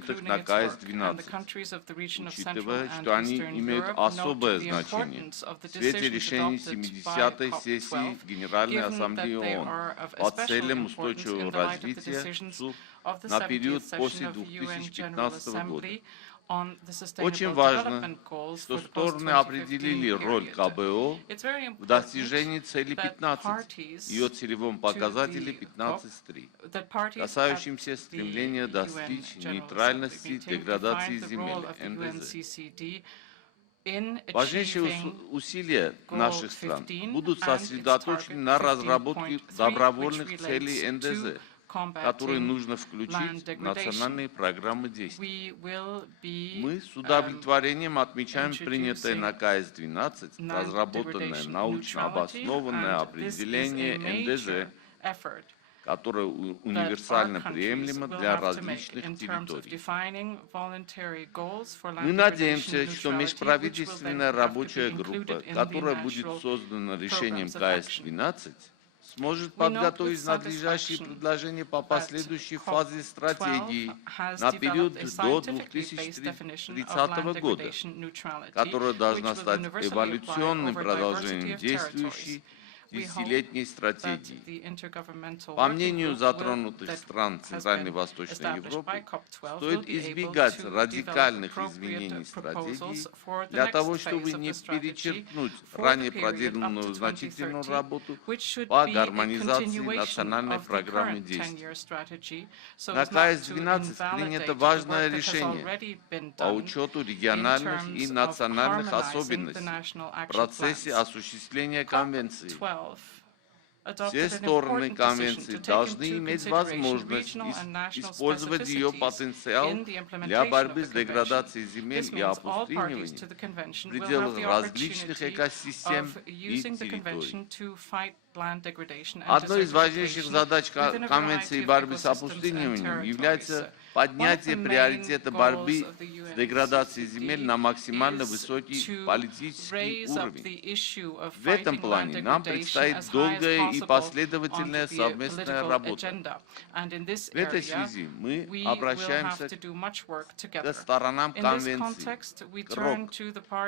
принятых на КС-12, учитывая, что они имеют особое значение в свете решений 70-й сессии Генеральной Ассамблеи ООН по целям устойчивого развития на период после 2015 года. Очень важно, что стороны определили роль КБО в достижении цели 15, ее целевом показателе 15.3, касающимся стремления достичь нейтральности деградации земель НДЗ. Важнейшие усилия наших стран будут сосредоточены на разработке добровольных целей НДЗ, которые нужно включить в национальные программы действий. Мы с удовлетворением отмечаем принятое на КС-12 разработанное научно обоснованное определение НДЗ, которое универсально приемлемо для различных территорий. Мы надеемся, что межправительственная рабочая группа, которая будет создана решением КС-12, сможет подготовить надлежащие предложения по последующей фазе стратегии на период до 2030 года, которая должна стать эволюционным продолжением действующей десятилетней стратегии. По мнению затронутых стран Центральной и Восточной Европы, стоит избегать радикальных изменений стратегии для того, чтобы не перечеркнуть ранее проделанную значительную работу по гармонизации национальной программы действий. На КС-12 принято важное решение по учету региональных и национальных особенностей в процессе осуществления Конвенции. Все стороны Конвенции должны иметь возможность использовать ее потенциал для борьбы с деградацией земель и опустыниванием в пределах различных экосистем и территорий. Одной из важнейших задач Конвенции борьбы с опустыниванием является поднятие приоритета борьбы с деградацией земель на максимально высокий политический уровень. В этом плане нам предстоит долгая и последовательная совместная работа. В этой связи мы обращаемся к сторонам конвенции, к РОК,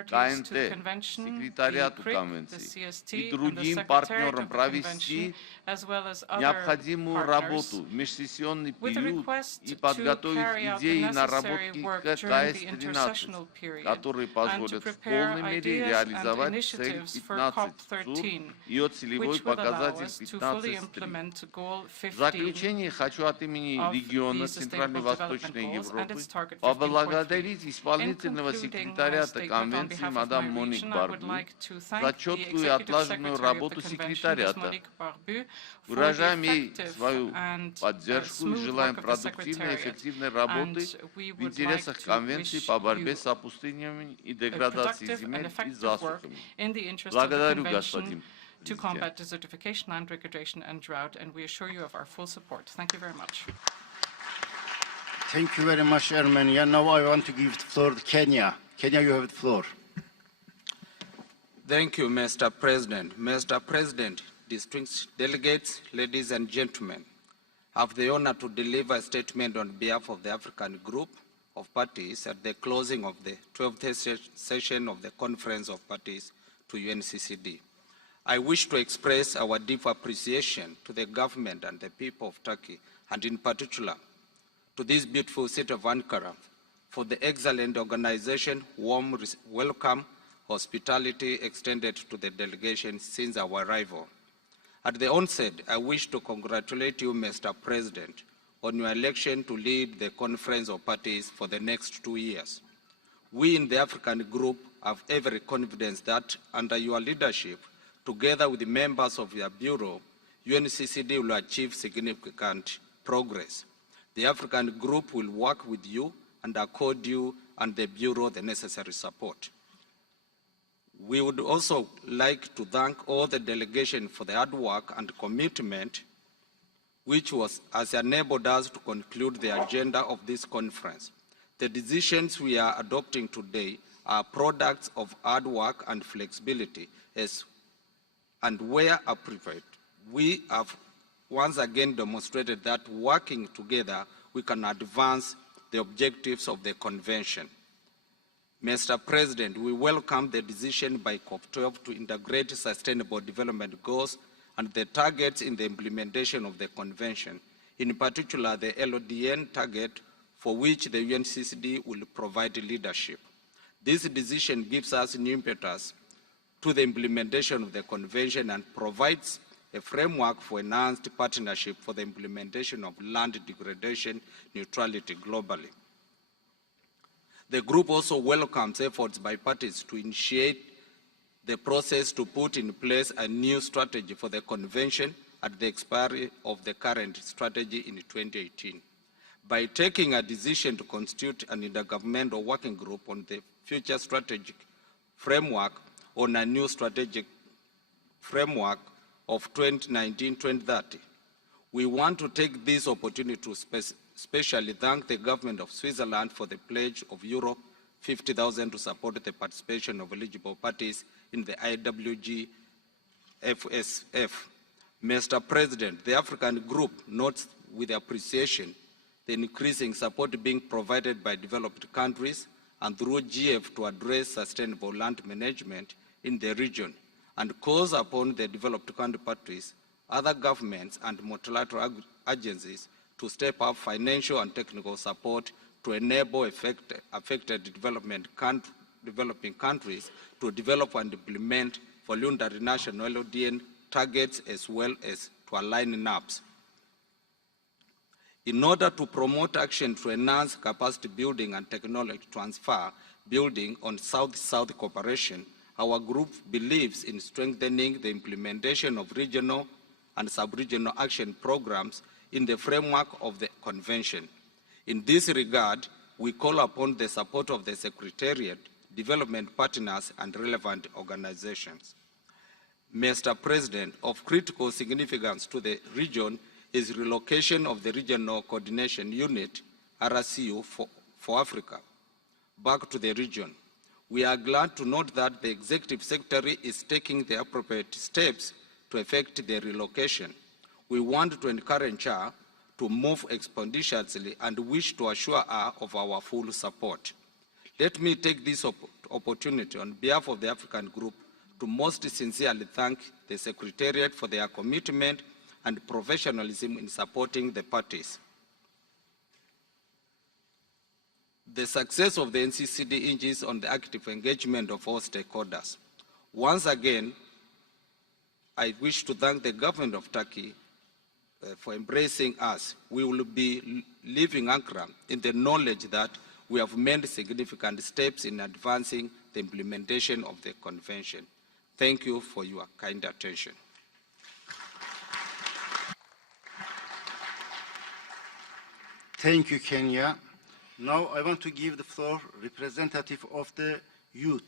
КНТ, секретариату конвенции и другим партнерам провести необходимую работу в межсессионный период и подготовить идеи наработки к КС-13, которые позволят в полной мере реализовать цель 15 и ее целевой показатель 15.3. В заключение хочу от имени региона Центральной и Восточной Европы поблагодарить исполнительного секретариата конвенции мадам Моник Барбу за четкую и отлаженную работу секретариата. Выражаем ей свою поддержку и желаем продуктивной и эффективной работы в интересах Конвенции по борьбе с опустыниванием и деградацией земель и засухами. Благодарю, господин to combat desertification, land degradation and drought, and we assure you of our full support. Thank you very much. Thank you very much, Armenia. Now I want to give the floor to Kenya. Kenya, you have the floor. Thank you, Mr. President. Mr. President, distinguished delegates, ladies and gentlemen, I have the honor to deliver a statement on behalf of the African Group of Parties at the closing of the 12th session of the Conference of Parties to UNCCD. I wish to express our deep appreciation to the government and the people of Turkey, and in particular to this beautiful city of Ankara, for the excellent organization, warm welcome, hospitality extended to the delegation since our arrival. At the onset, I wish to congratulate you, Mr. President, on your election to lead the Conference of Parties for the next 2 years. We in the African Group have every confidence that under your leadership, together with the members of your Bureau, UNCCD will achieve significant progress. The African Group will work with you and accord you and the Bureau the necessary support. We would also like to thank all the delegation for the hard work and commitment which has enabled us to conclude the agenda of this conference. The decisions we are adopting today are products of hard work and flexibility, and where appropriate, we have once again demonstrated that working together, we can advance the objectives of the convention. Mr. President, we welcome the decision by COP12 to integrate sustainable development goals and the targets in the implementation of the convention, in particular the LODN target for which the UNCCD will provide leadership. This decision gives us new impetus to the implementation of the convention and provides a framework for enhanced partnership for the implementation of land degradation neutrality globally. The group also welcomes efforts by parties to initiate the process to put in place a new strategy for the convention at the expiry of the current strategy in 2018. By taking a decision to constitute an intergovernmental working group on the future strategic framework on a new strategic framework of 2019-2030. We want to take this opportunity to especially thank the government of Switzerland for the pledge of Euro 50,000 to support the participation of eligible parties in the IWG FSF. Mr. President, the African Group notes with appreciation the increasing support being provided by developed countries and through GF to address sustainable land management in the region, and calls upon the developed country parties, other governments and multilateral agencies to step up financial and technical support to enable affected developing countries to develop and implement voluntary national LODN targets as well as to align NAPs. In order to promote action to enhance capacity building and technology transfer building on South-South cooperation, our group believes in strengthening the implementation of regional and sub-regional action programs in the framework of the convention. In this regard, we call upon the support of the Secretariat, development partners, and relevant organizations. Mr. President, of critical significance to the region is relocation of the Regional Coordination Unit RCU for Africa back to the region. We are glad to note that the Executive Secretary is taking the appropriate steps to effect the relocation. We want to encourage her to move expeditiously and wish to assure her of our full support. Let me take this opportunity on behalf of the African Group to most sincerely thank the Secretariat for their commitment and professionalism in supporting the parties. The success of the NCCD hinges on the active engagement of all stakeholders. Once again, I wish to thank the government of Turkey for embracing us. We will be leaving Ankara in the knowledge that we have made significant steps in advancing the implementation of the convention. Thank you for your kind attention. Thank you, Kenya. Now I want to give the floor representative of the youth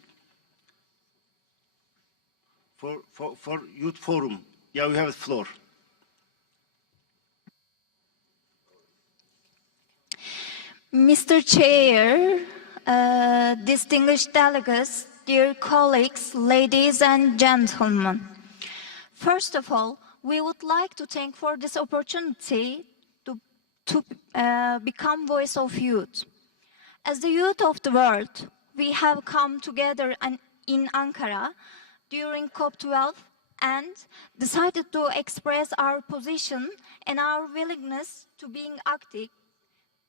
for Youth Forum. Yeah, we have the floor. Mr. Chair, distinguished delegates, dear colleagues, ladies and gentlemen. First of all, we would like to thank for this opportunity to become voice of youth. As the youth of the world, we have come together in Ankara during COP12 and decided to express our position and our willingness to being active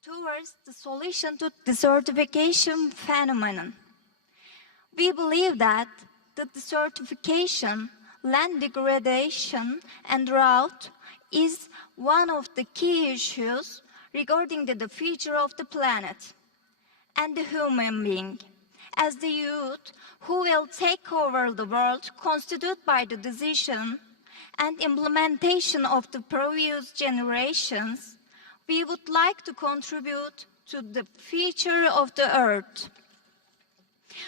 towards the solution to the desertification phenomenon. We believe that the desertification, land degradation, and drought is one of the key issues regarding the future of the planet and the human being. As the youth who will take over the world constituted by the decision and implementation of the previous generations, we would like to contribute to the future of the earth.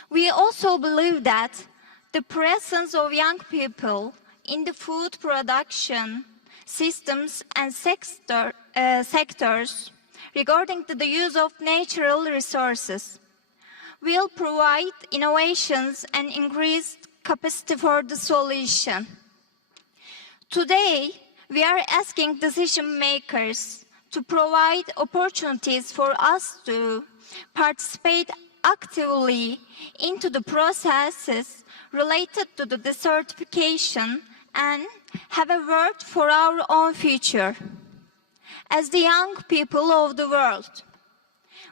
We also believe that the presence of young people in the food production systems and sectors regarding to the use of natural resources will provide innovations and increased capacity for the solution. Today, we are asking decision makers to provide opportunities for us to participate actively into the processes related to the desertification and have a word for our own future. As the young people of the world,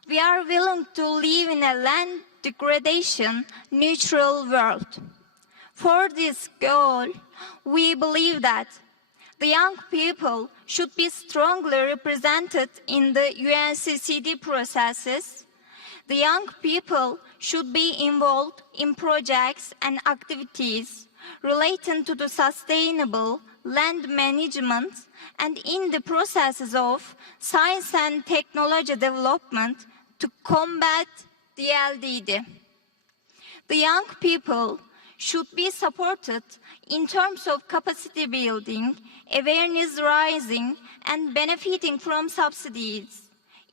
we are willing to live in a land degradation neutral world. For this goal, we believe that the young people should be strongly represented in the UNCCD processes. The young people should be involved in projects and activities relating to the sustainable land management and in the processes of science and technology development to combat the LDD. The young people should be supported in terms of capacity building, awareness raising, and benefiting from subsidies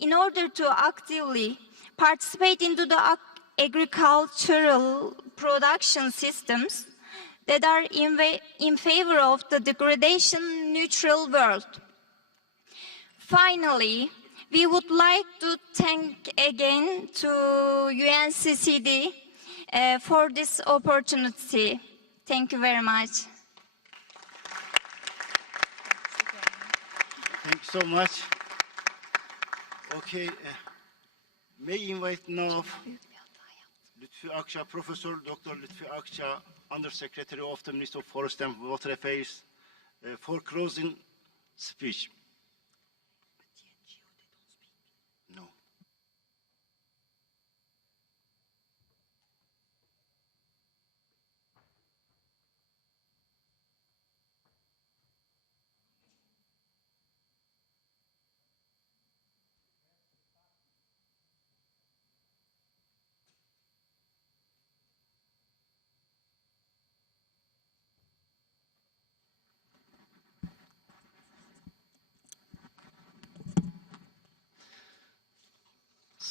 in order to actively participate into the agricultural production systems that are in favor of the degradation-neutral world. Finally, we would like to thank again to UNCCD for this opportunity. Thank you very much. Thank you so much. Okay, may I invite now Lütfi Akça, Professor Dr. Lütfi Akça, Undersecretary of the Ministry of Forest and Water Affairs, for closing speech. No.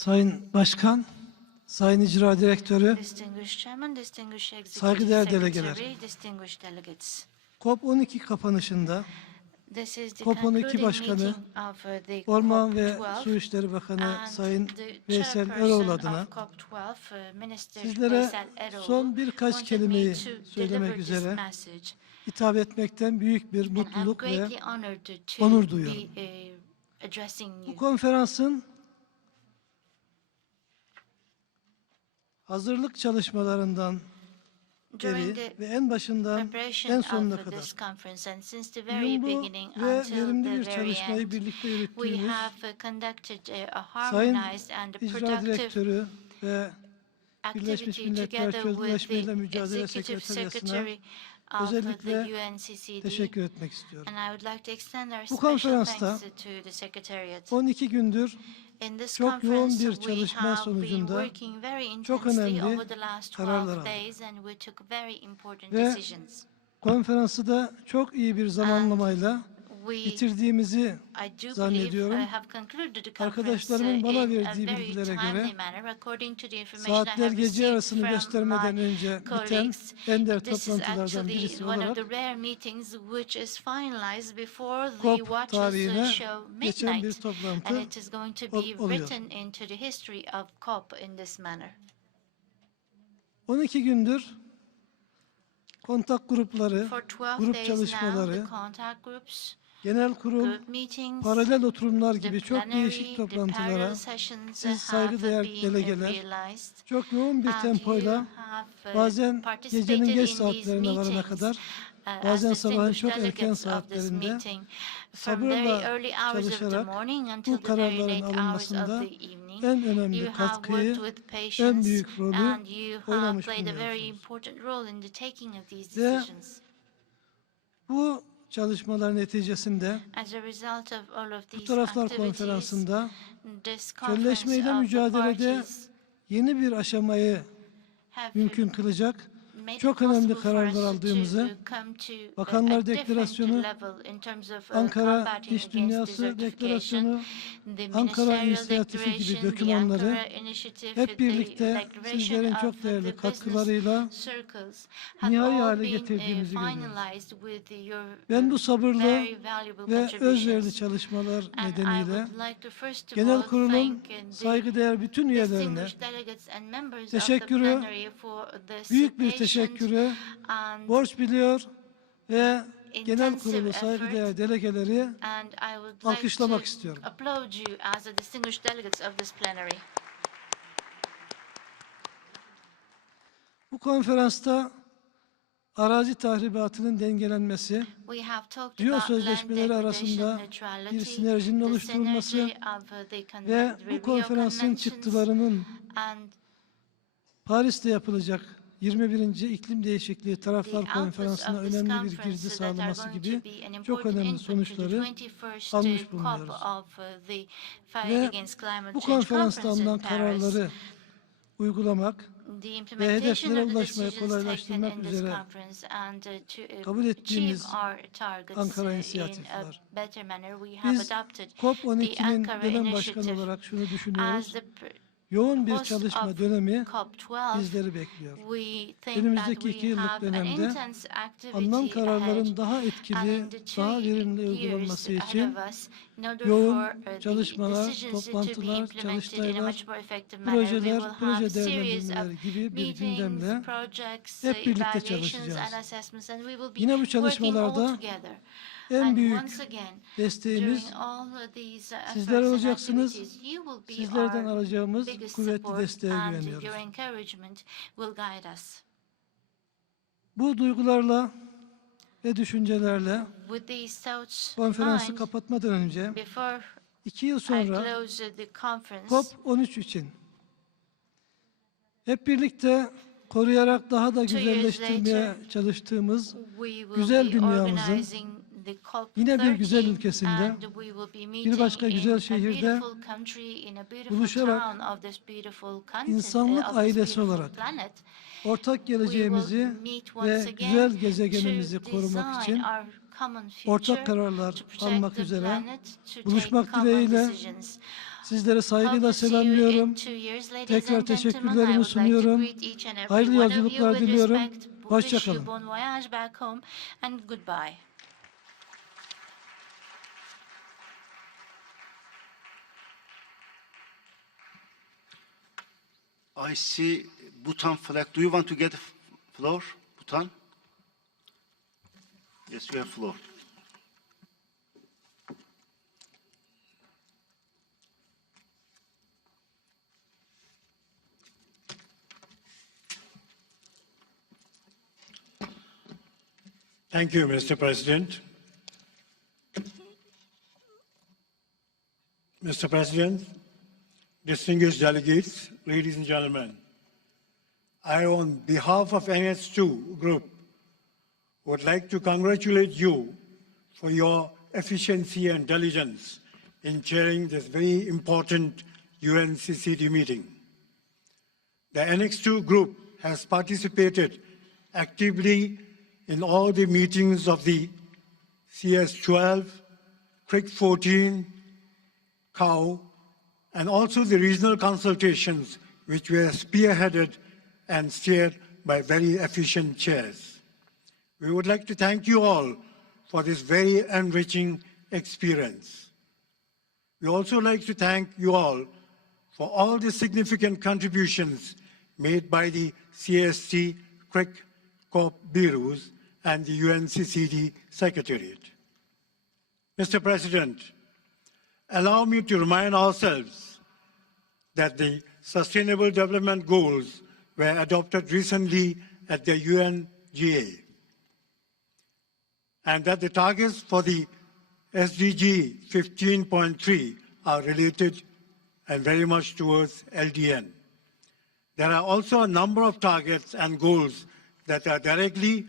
Sayın Başkan, Sayın İcra Direktörü, saygıdeğer delegeler. COP12 kapanışında COP12 Başkanı, Orman ve Su İşleri Bakanı Sayın Veysel Eroğlu adına sizlere son birkaç kelimeyi söylemek üzere hitap etmekten büyük bir mutluluk ve onur duyuyorum. Bu konferansın hazırlık çalışmalarından beri ve en başından en sonuna kadar uyumlu ve verimli bir çalışmayı birlikte yürüttüğümüz Sayın İcra Direktörü ve Birleşmiş Milletler Çözüleşme ile Mücadele Sekreteriyası'na özellikle teşekkür etmek istiyorum. Bu konferansta 12 gündür çok yoğun bir çalışma sonucunda çok önemli kararlar aldık. Ve konferansı da çok iyi bir zamanlamayla bitirdiğimizi zannediyorum. Arkadaşlarımın bana verdiği bilgilere göre saatler gece yarısını göstermeden önce biten ender toplantılardan birisi olarak COP tarihine geçen bir toplantı oluyor. 12 gündür kontak grupları, grup çalışmaları, genel kurul, paralel oturumlar gibi çok değişik toplantılara siz saygıdeğer delegeler çok yoğun bir tempoyla bazen gecenin geç saatlerine varana kadar, bazen sabahın çok erken saatlerinde sabırla çalışarak bu kararların alınmasında en önemli katkıyı, en büyük rolü oynamış bulunuyorsunuz. Ve bu çalışmalar neticesinde bu taraflar konferansında çölleşmeyle mücadelede yeni bir aşamayı mümkün kılacak çok önemli kararlar aldığımızı, Bakanlar Deklarasyonu, Ankara İş Dünyası Deklarasyonu, Ankara İnisiyatifi gibi dokümanları hep birlikte sizlerin çok değerli katkılarıyla nihai hale getirdiğimizi görüyoruz. Ben bu sabırlı ve özverili çalışmalar nedeniyle Genel Kurul'un saygıdeğer bütün üyelerine teşekkürü, büyük bir teşekkürü borç biliyor ve Genel Kurulu saygıdeğer delegeleri alkışlamak istiyorum. Bu konferansta arazi tahribatının dengelenmesi, Rio sözleşmeleri arasında bir sinerjinin oluşturulması ve bu konferansın çıktılarının Paris'te yapılacak 21. İklim Değişikliği Taraflar Konferansı'na önemli bir girdi sağlaması gibi çok önemli sonuçları almış bulunuyoruz. Ve bu konferansta alınan kararları uygulamak ve hedeflere ulaşmayı kolaylaştırmak üzere kabul ettiğimiz Ankara İnisiyatifi var. Biz COP12'nin dönem başkanı olarak şunu düşünüyoruz. Yoğun bir çalışma dönemi bizleri bekliyor. Önümüzdeki 2 yıllık dönemde alınan kararların daha etkili, daha verimli uygulanması için yoğun çalışmalar, toplantılar, çalıştaylar, projeler, proje değerlendirmeleri gibi bir gündemle hep birlikte çalışacağız. Yine bu çalışmalarda en büyük desteğimiz sizler olacaksınız. Sizlerden alacağımız kuvvetli desteğe güveniyoruz. Bu duygularla ve düşüncelerle konferansı kapatmadan önce 2 yıl sonra COP13 için hep birlikte koruyarak daha da güzelleştirmeye çalıştığımız güzel dünyamızın yine bir güzel ülkesinde, bir başka güzel şehirde buluşarak insanlık ailesi olarak ortak geleceğimizi ve güzel gezegenimizi korumak için ortak kararlar almak üzere buluşmak dileğiyle sizlere saygıyla selamlıyorum. Tekrar teşekkürlerimi sunuyorum. Hayırlı yolculuklar diliyorum. Hoşça kalın. I see Bhutan flag. Do you want to get the floor, Bhutan? Yes, you have floor. Thank you, Mr. President. Mr. President, distinguished delegates, ladies and gentlemen, I, on behalf of NS2 Group, would like to congratulate you for your efficiency and diligence in chairing this very important UNCCD meeting. The NX2 Group has participated actively in all the meetings of the CS12, CRIC 14, COW, and also the regional consultations which were spearheaded and steered by very efficient chairs. We would like to thank you all for this very enriching experience. We also like to thank you all for all the significant contributions made by the CST, CRIC, COP bureaus and the UNCCD Secretariat. Mr. President, allow me to remind ourselves that the Sustainable Development Goals were adopted recently at the UNGA, and that the targets for the SDG 15.3 are related and very much towards LDN. There are also a number of targets and goals that are directly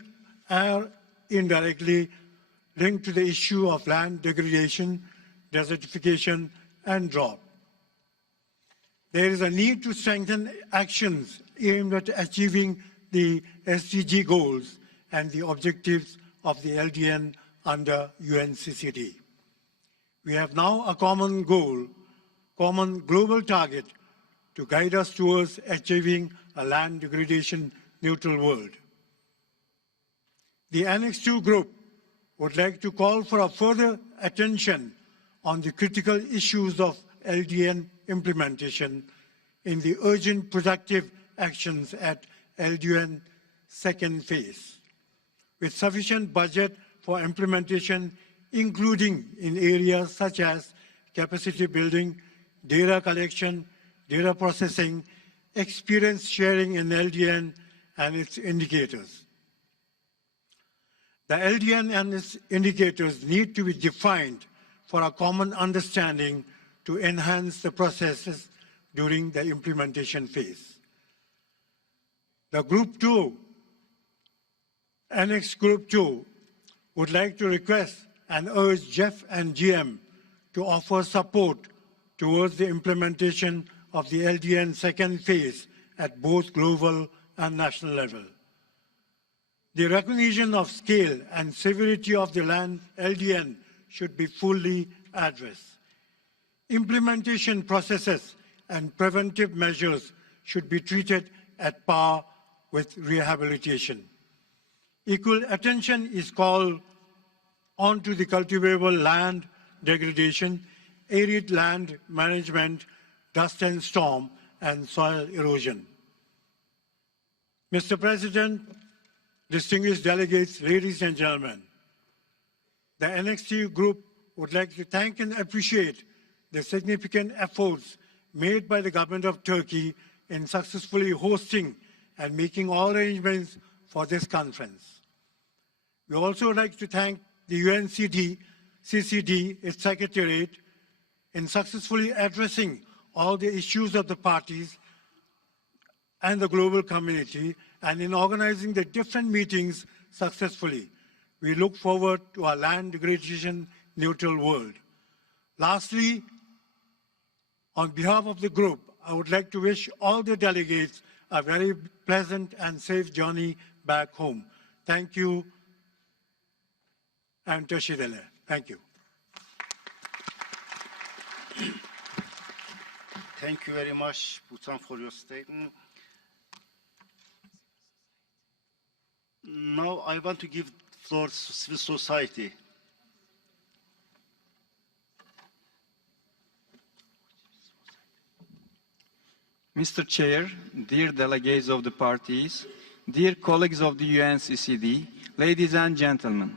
or indirectly linked to the issue of land degradation, desertification, and drought. There is a need to strengthen actions aimed at achieving the SDG goals and the objectives of the LDN under UNCCD. We have now a common goal, common global target to guide us towards achieving a land degradation neutral world. The Annex 2 Group would like to call for a further attention on the critical issues of LDN implementation in the urgent productive actions at LDN second phase, with sufficient budget for implementation, including in areas such as capacity building, data collection, data processing, experience sharing in LDN and its indicators. The LDN and its indicators need to be defined for a common understanding to enhance the processes during the implementation phase. The Group 2, Annex Group 2, would like to request and urge GEF and GM to offer support towards the implementation of the LDN second phase at both global and national level. The recognition of scale and severity of the land LDN should be fully addressed. Implementation processes and preventive measures should be treated at par with rehabilitation. Equal attention is called on to the cultivable land degradation, arid land management, dust and storm, and soil erosion. Mr. President, distinguished delegates, ladies and gentlemen, the NXT Group would like to thank and appreciate the significant efforts made by the government of Turkey in successfully hosting and making all arrangements for this conference. We also would like to thank the CCD, its secretariat, in successfully addressing all the issues of the parties and the global community, and in organizing the different meetings successfully. We look forward to a land degradation neutral world. Lastly, on behalf of the group, I would like to wish all the delegates a very pleasant and safe journey back home. Thank you, and Tashidele. Thank you. Thank you very much, Bhutan, for your statement. Now I want to give the floor to civil society. Mr. Chair, dear delegates of the parties, dear colleagues of the UNCCD, ladies and gentlemen,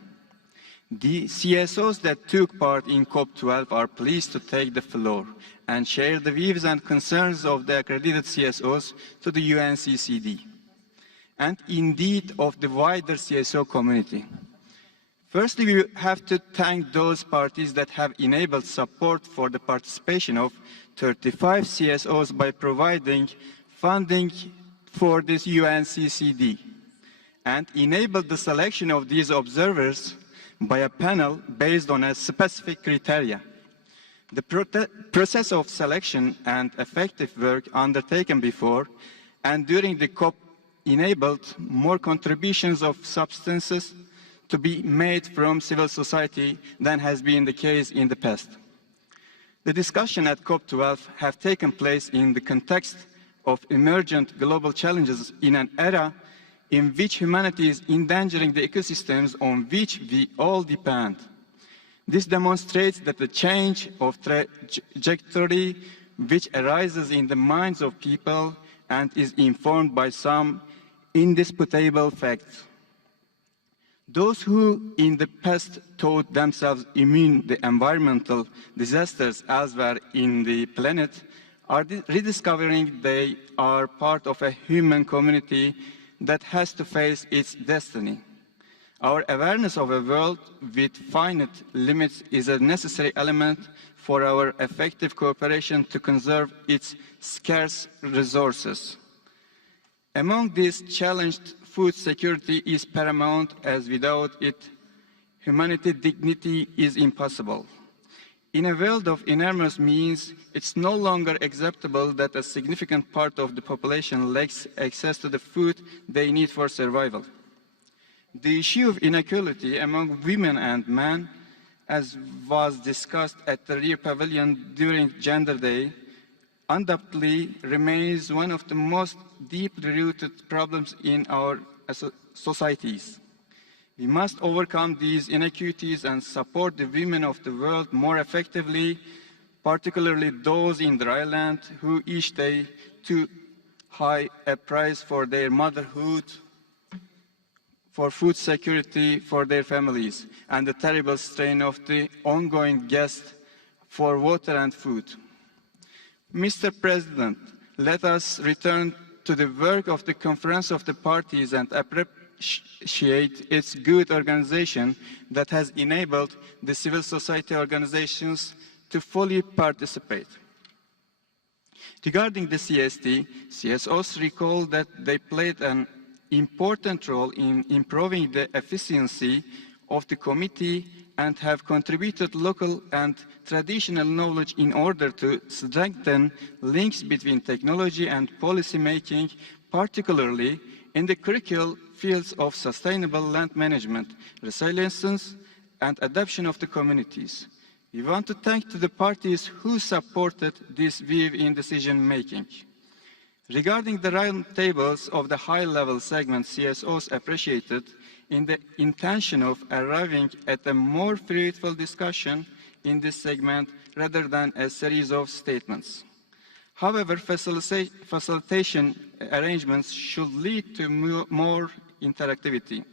the CSOs that took part in COP12 are pleased to take the floor and share the views and concerns of the accredited CSOs to the UNCCD, and indeed of the wider CSO community. Firstly, we have to thank those parties that have enabled support for the participation of 35 CSOs by providing funding for this UNCCD, and enabled the selection of these observers by a panel based on a specific criteria. The process of selection and effective work undertaken before and during the COP enabled more contributions of substances to be made from civil society than has been the case in the past. The discussion at COP12 have taken place in the context of emergent global challenges in an era in which humanity is endangering the ecosystems on which we all depend. This demonstrates that the change of trajectory which arises in the minds of people and is informed by some indisputable facts. Those who in the past thought themselves immune to environmental disasters elsewhere in the planet are rediscovering they are part of a human community that has to face its destiny. Our awareness of a world with finite limits is a necessary element for our effective cooperation to conserve its scarce resources. Among these challenged, food security is paramount, as without it, humanity dignity is impossible. In a world of enormous means, it's no longer acceptable that a significant part of the population lacks access to the food they need for survival. The issue of inequality among women and men, as was discussed at the Rio Pavilion during Gender Day, undoubtedly remains one of the most deeply rooted problems in our societies. We must overcome these inequities and support the women of the world more effectively, particularly those in dry land who each day too high a price for their motherhood, for food security for their families, and the terrible strain of the ongoing quest for water and food. Mr. President, let us return to the work of the Conference of the Parties and appreciate its good organization that has enabled the civil society organizations to fully participate. Regarding the CST, CSOs recall that they played an important role in improving the efficiency of the committee and have contributed local and traditional knowledge in order to strengthen links between technology and policy making, particularly in the critical fields of sustainable land management, resilience, and adaptation of the communities. We want to thank the parties who supported this view in decision making. Regarding the roundtables of the high-level segment, CSOs appreciated in the intention of arriving at a more fruitful discussion in this segment rather than a series of statements. However, facilitation arrangements should lead to more interactivity.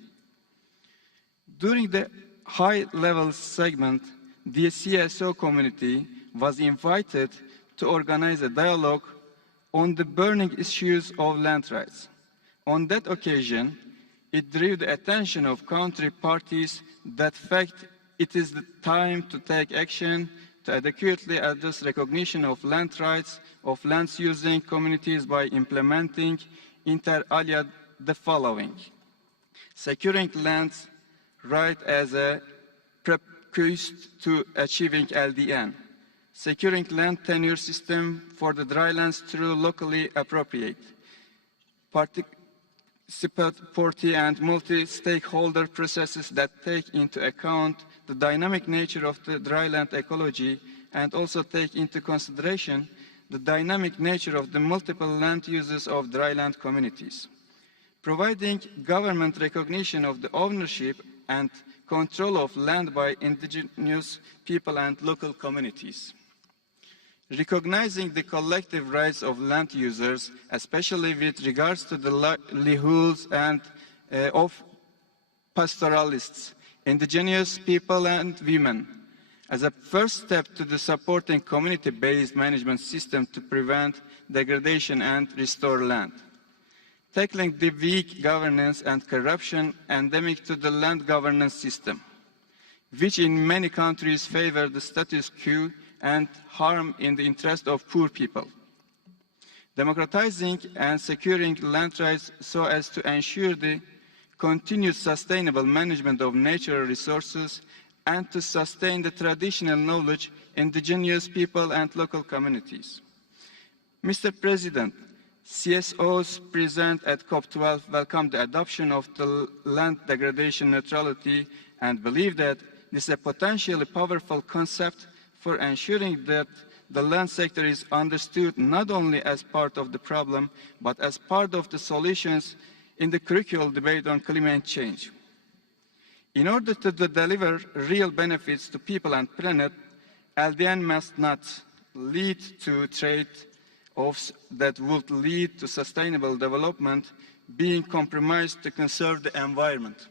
During the high-level segment, the CSO community was invited to organize a dialogue on the burning issues of land rights. On that occasion, it drew the attention of country parties that fact it is the time to take action to adequately address recognition of land rights of land-using communities by implementing inter alia the following: securing lands right as a prerequisite to achieving LDN, securing land tenure system for the drylands through locally appropriate, participatory and multi-stakeholder processes that take into account the dynamic nature of the dryland ecology and also take into consideration the dynamic nature of the multiple land uses of dryland communities, providing government recognition of the ownership and control of land by indigenous people and local communities, recognizing the collective rights of land users, especially with regards to the livelihoods and of pastoralists, indigenous people and women, as a first step to the supporting community-based management system to prevent degradation and restore land. Tackling the weak governance and corruption endemic to the land governance system, which in many countries favor the status quo and harm in the interest of poor people. Democratizing and securing land rights so as to ensure the continued sustainable management of natural resources and to sustain the traditional knowledge, indigenous people and local communities. Mr. President, CSOs present at COP12 welcome the adoption of the land degradation neutrality and believe that this is a potentially powerful concept for ensuring that the land sector is understood not only as part of the problem, but as part of the solutions in the crucial debate on climate change. In order to deliver real benefits to people and planet, LDN must not lead to trade-offs that would lead to sustainable development being compromised to conserve the environment,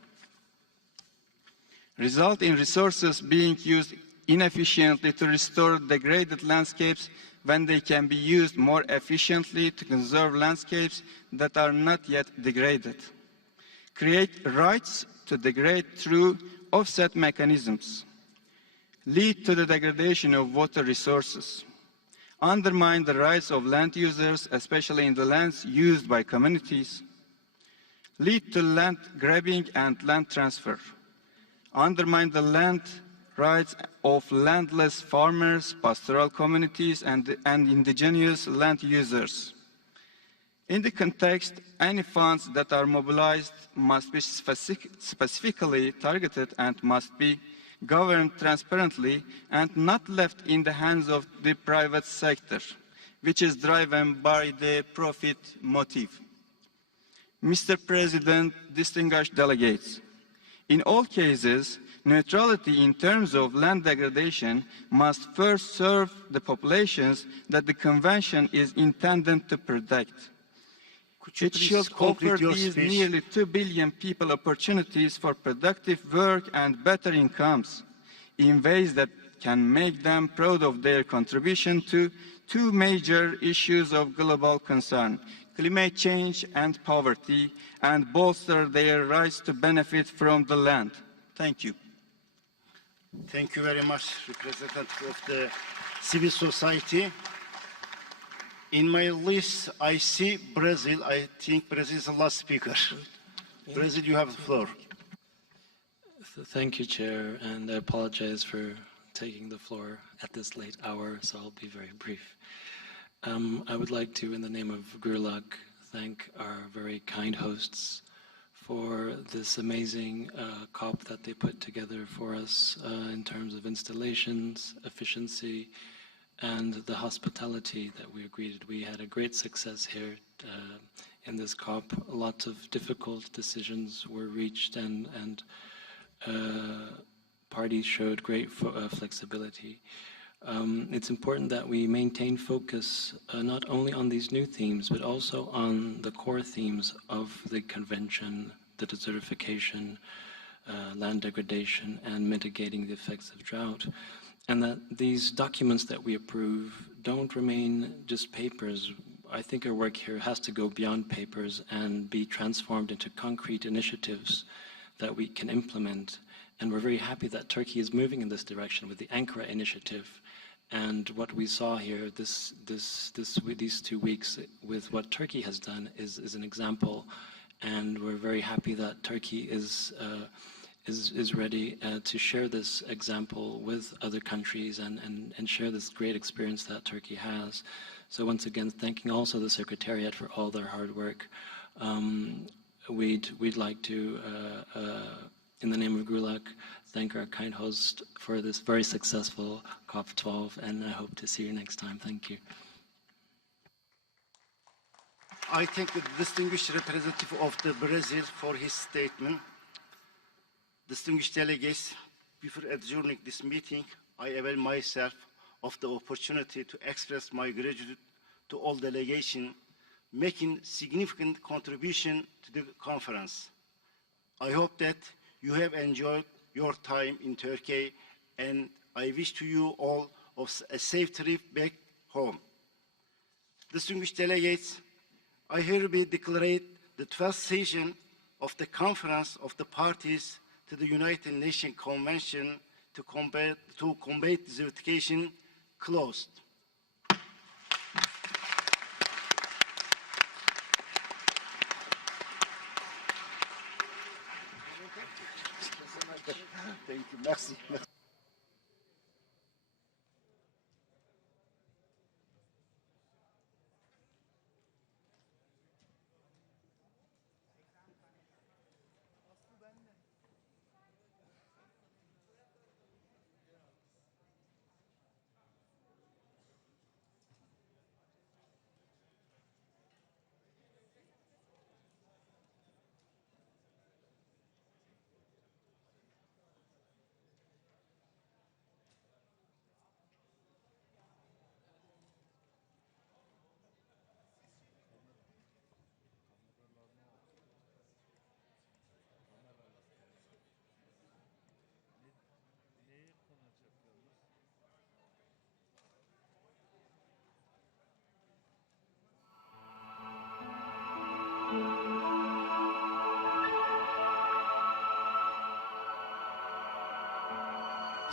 result in resources being used inefficiently to restore degraded landscapes when they can be used more efficiently to conserve landscapes that are not yet degraded, create rights to degrade through offset mechanisms, lead to the degradation of water resources, undermine the rights of land users, especially in the lands used by communities, lead to land grabbing and land transfer, undermine the land rights of landless farmers, pastoral communities, and indigenous land users. In the context, any funds that are mobilized must be specifically targeted and must be governed transparently and not left in the hands of the private sector, which is driven by the profit motive. Mr. President, distinguished delegates, in all cases, neutrality in terms of land degradation must first serve the populations that the Convention is intended to protect. It should offer these nearly 2 billion people opportunities for productive work and better incomes in ways that can make them proud of their contribution to two major issues of global concern, climate change and poverty, and bolster their rights to benefit from the land. Thank you. Thank you very much, representative of the civil society. In my list, I see Brazil. I think Brazil is the last speaker. Brazil, you have the floor. Thank you, Chair, and I apologize for taking the floor at this late hour, so I'll be very brief. I would like to, in the name of Gurlag, thank our very kind hosts for this amazing COP that they put together for us in terms of installations, efficiency, and the hospitality that we were greeted. We had a great success here in this COP. Lots of difficult decisions were reached, and parties showed great flexibility. It's important that we maintain focus not only on these new themes, but also on the core themes of the convention, the desertification, land degradation, and mitigating the effects of drought. And that these documents that we approve don't remain just papers. I think our work here has to go beyond papers and be transformed into concrete initiatives that we can implement. And we're very happy that Turkey is moving in this direction with the Ankara initiative. And what we saw here these 2 weeks with what Turkey has done is an example. And we're very happy that Turkey is is ready to share this example with other countries and share this great experience that Turkey has. So once again, thanking also the Secretariat for all their hard work. We'd like to, in the name of GRULAC, thank our kind host for this very successful COP12, and I hope to see you next time. Thank you. I thank the distinguished representative of the Brazil for his statement. Distinguished delegates, before adjourning this meeting, I avail myself of the opportunity to express my gratitude to all delegations making significant contribution to the conference. I hope that you have enjoyed your time in Turkey, and I wish to you all a safe trip back home. Distinguished delegates, I hereby declare the 12th session of the Conference of the Parties to the United Nations Convention to combat desertification closed. Thank you. Merci.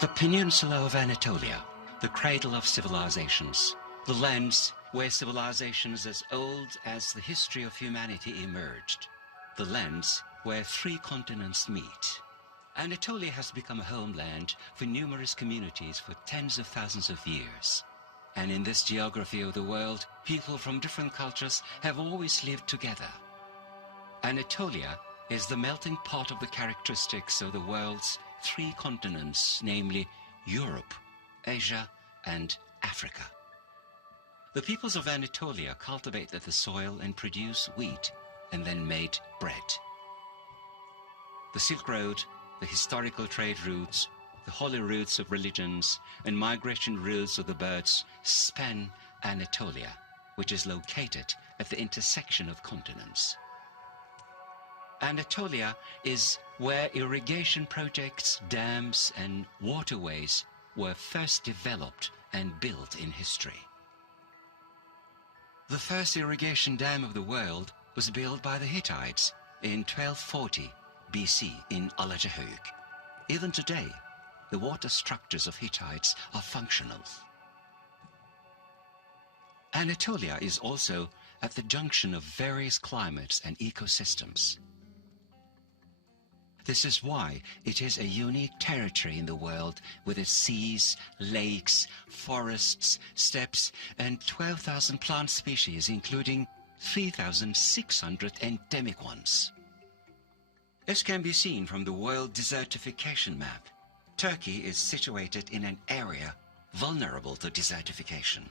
The peninsula of Anatolia, the cradle of civilizations, the lands where civilizations as old as the history of humanity emerged, the lands where 3 continents meet. Anatolia has become a homeland for numerous communities for tens of thousands of years. And in this geography of the world, people from different cultures have always lived together. Anatolia is the melting pot of the characteristics of the world's 3 continents, namely Europe, Asia, and Africa. The peoples of Anatolia cultivated the soil and produced wheat and then made bread. The Silk Road, the historical trade routes, the holy routes of religions, and migration routes of the birds span Anatolia, which is located at the intersection of continents. Anatolia is where irrigation projects, dams, and waterways were first developed and built in history. The first irrigation dam of the world was built by the Hittites in 1240 BC in Alajahuk. Even today, the water structures of Hittites are functional. Anatolia is also at the junction of various climates and ecosystems. This is why it is a unique territory in the world with its seas, lakes, forests, steppes, and 12,000 plant species, including 3,600 endemic ones. As can be seen from the World Desertification Map, Turkey is situated in an area vulnerable to desertification.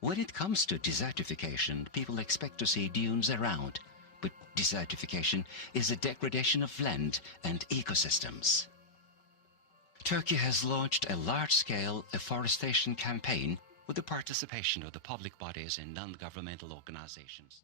When it comes to desertification, people expect to see dunes around, but desertification is a degradation of land and ecosystems. Turkey has launched a large-scale afforestation campaign with the participation of the public bodies and non-governmental organizations.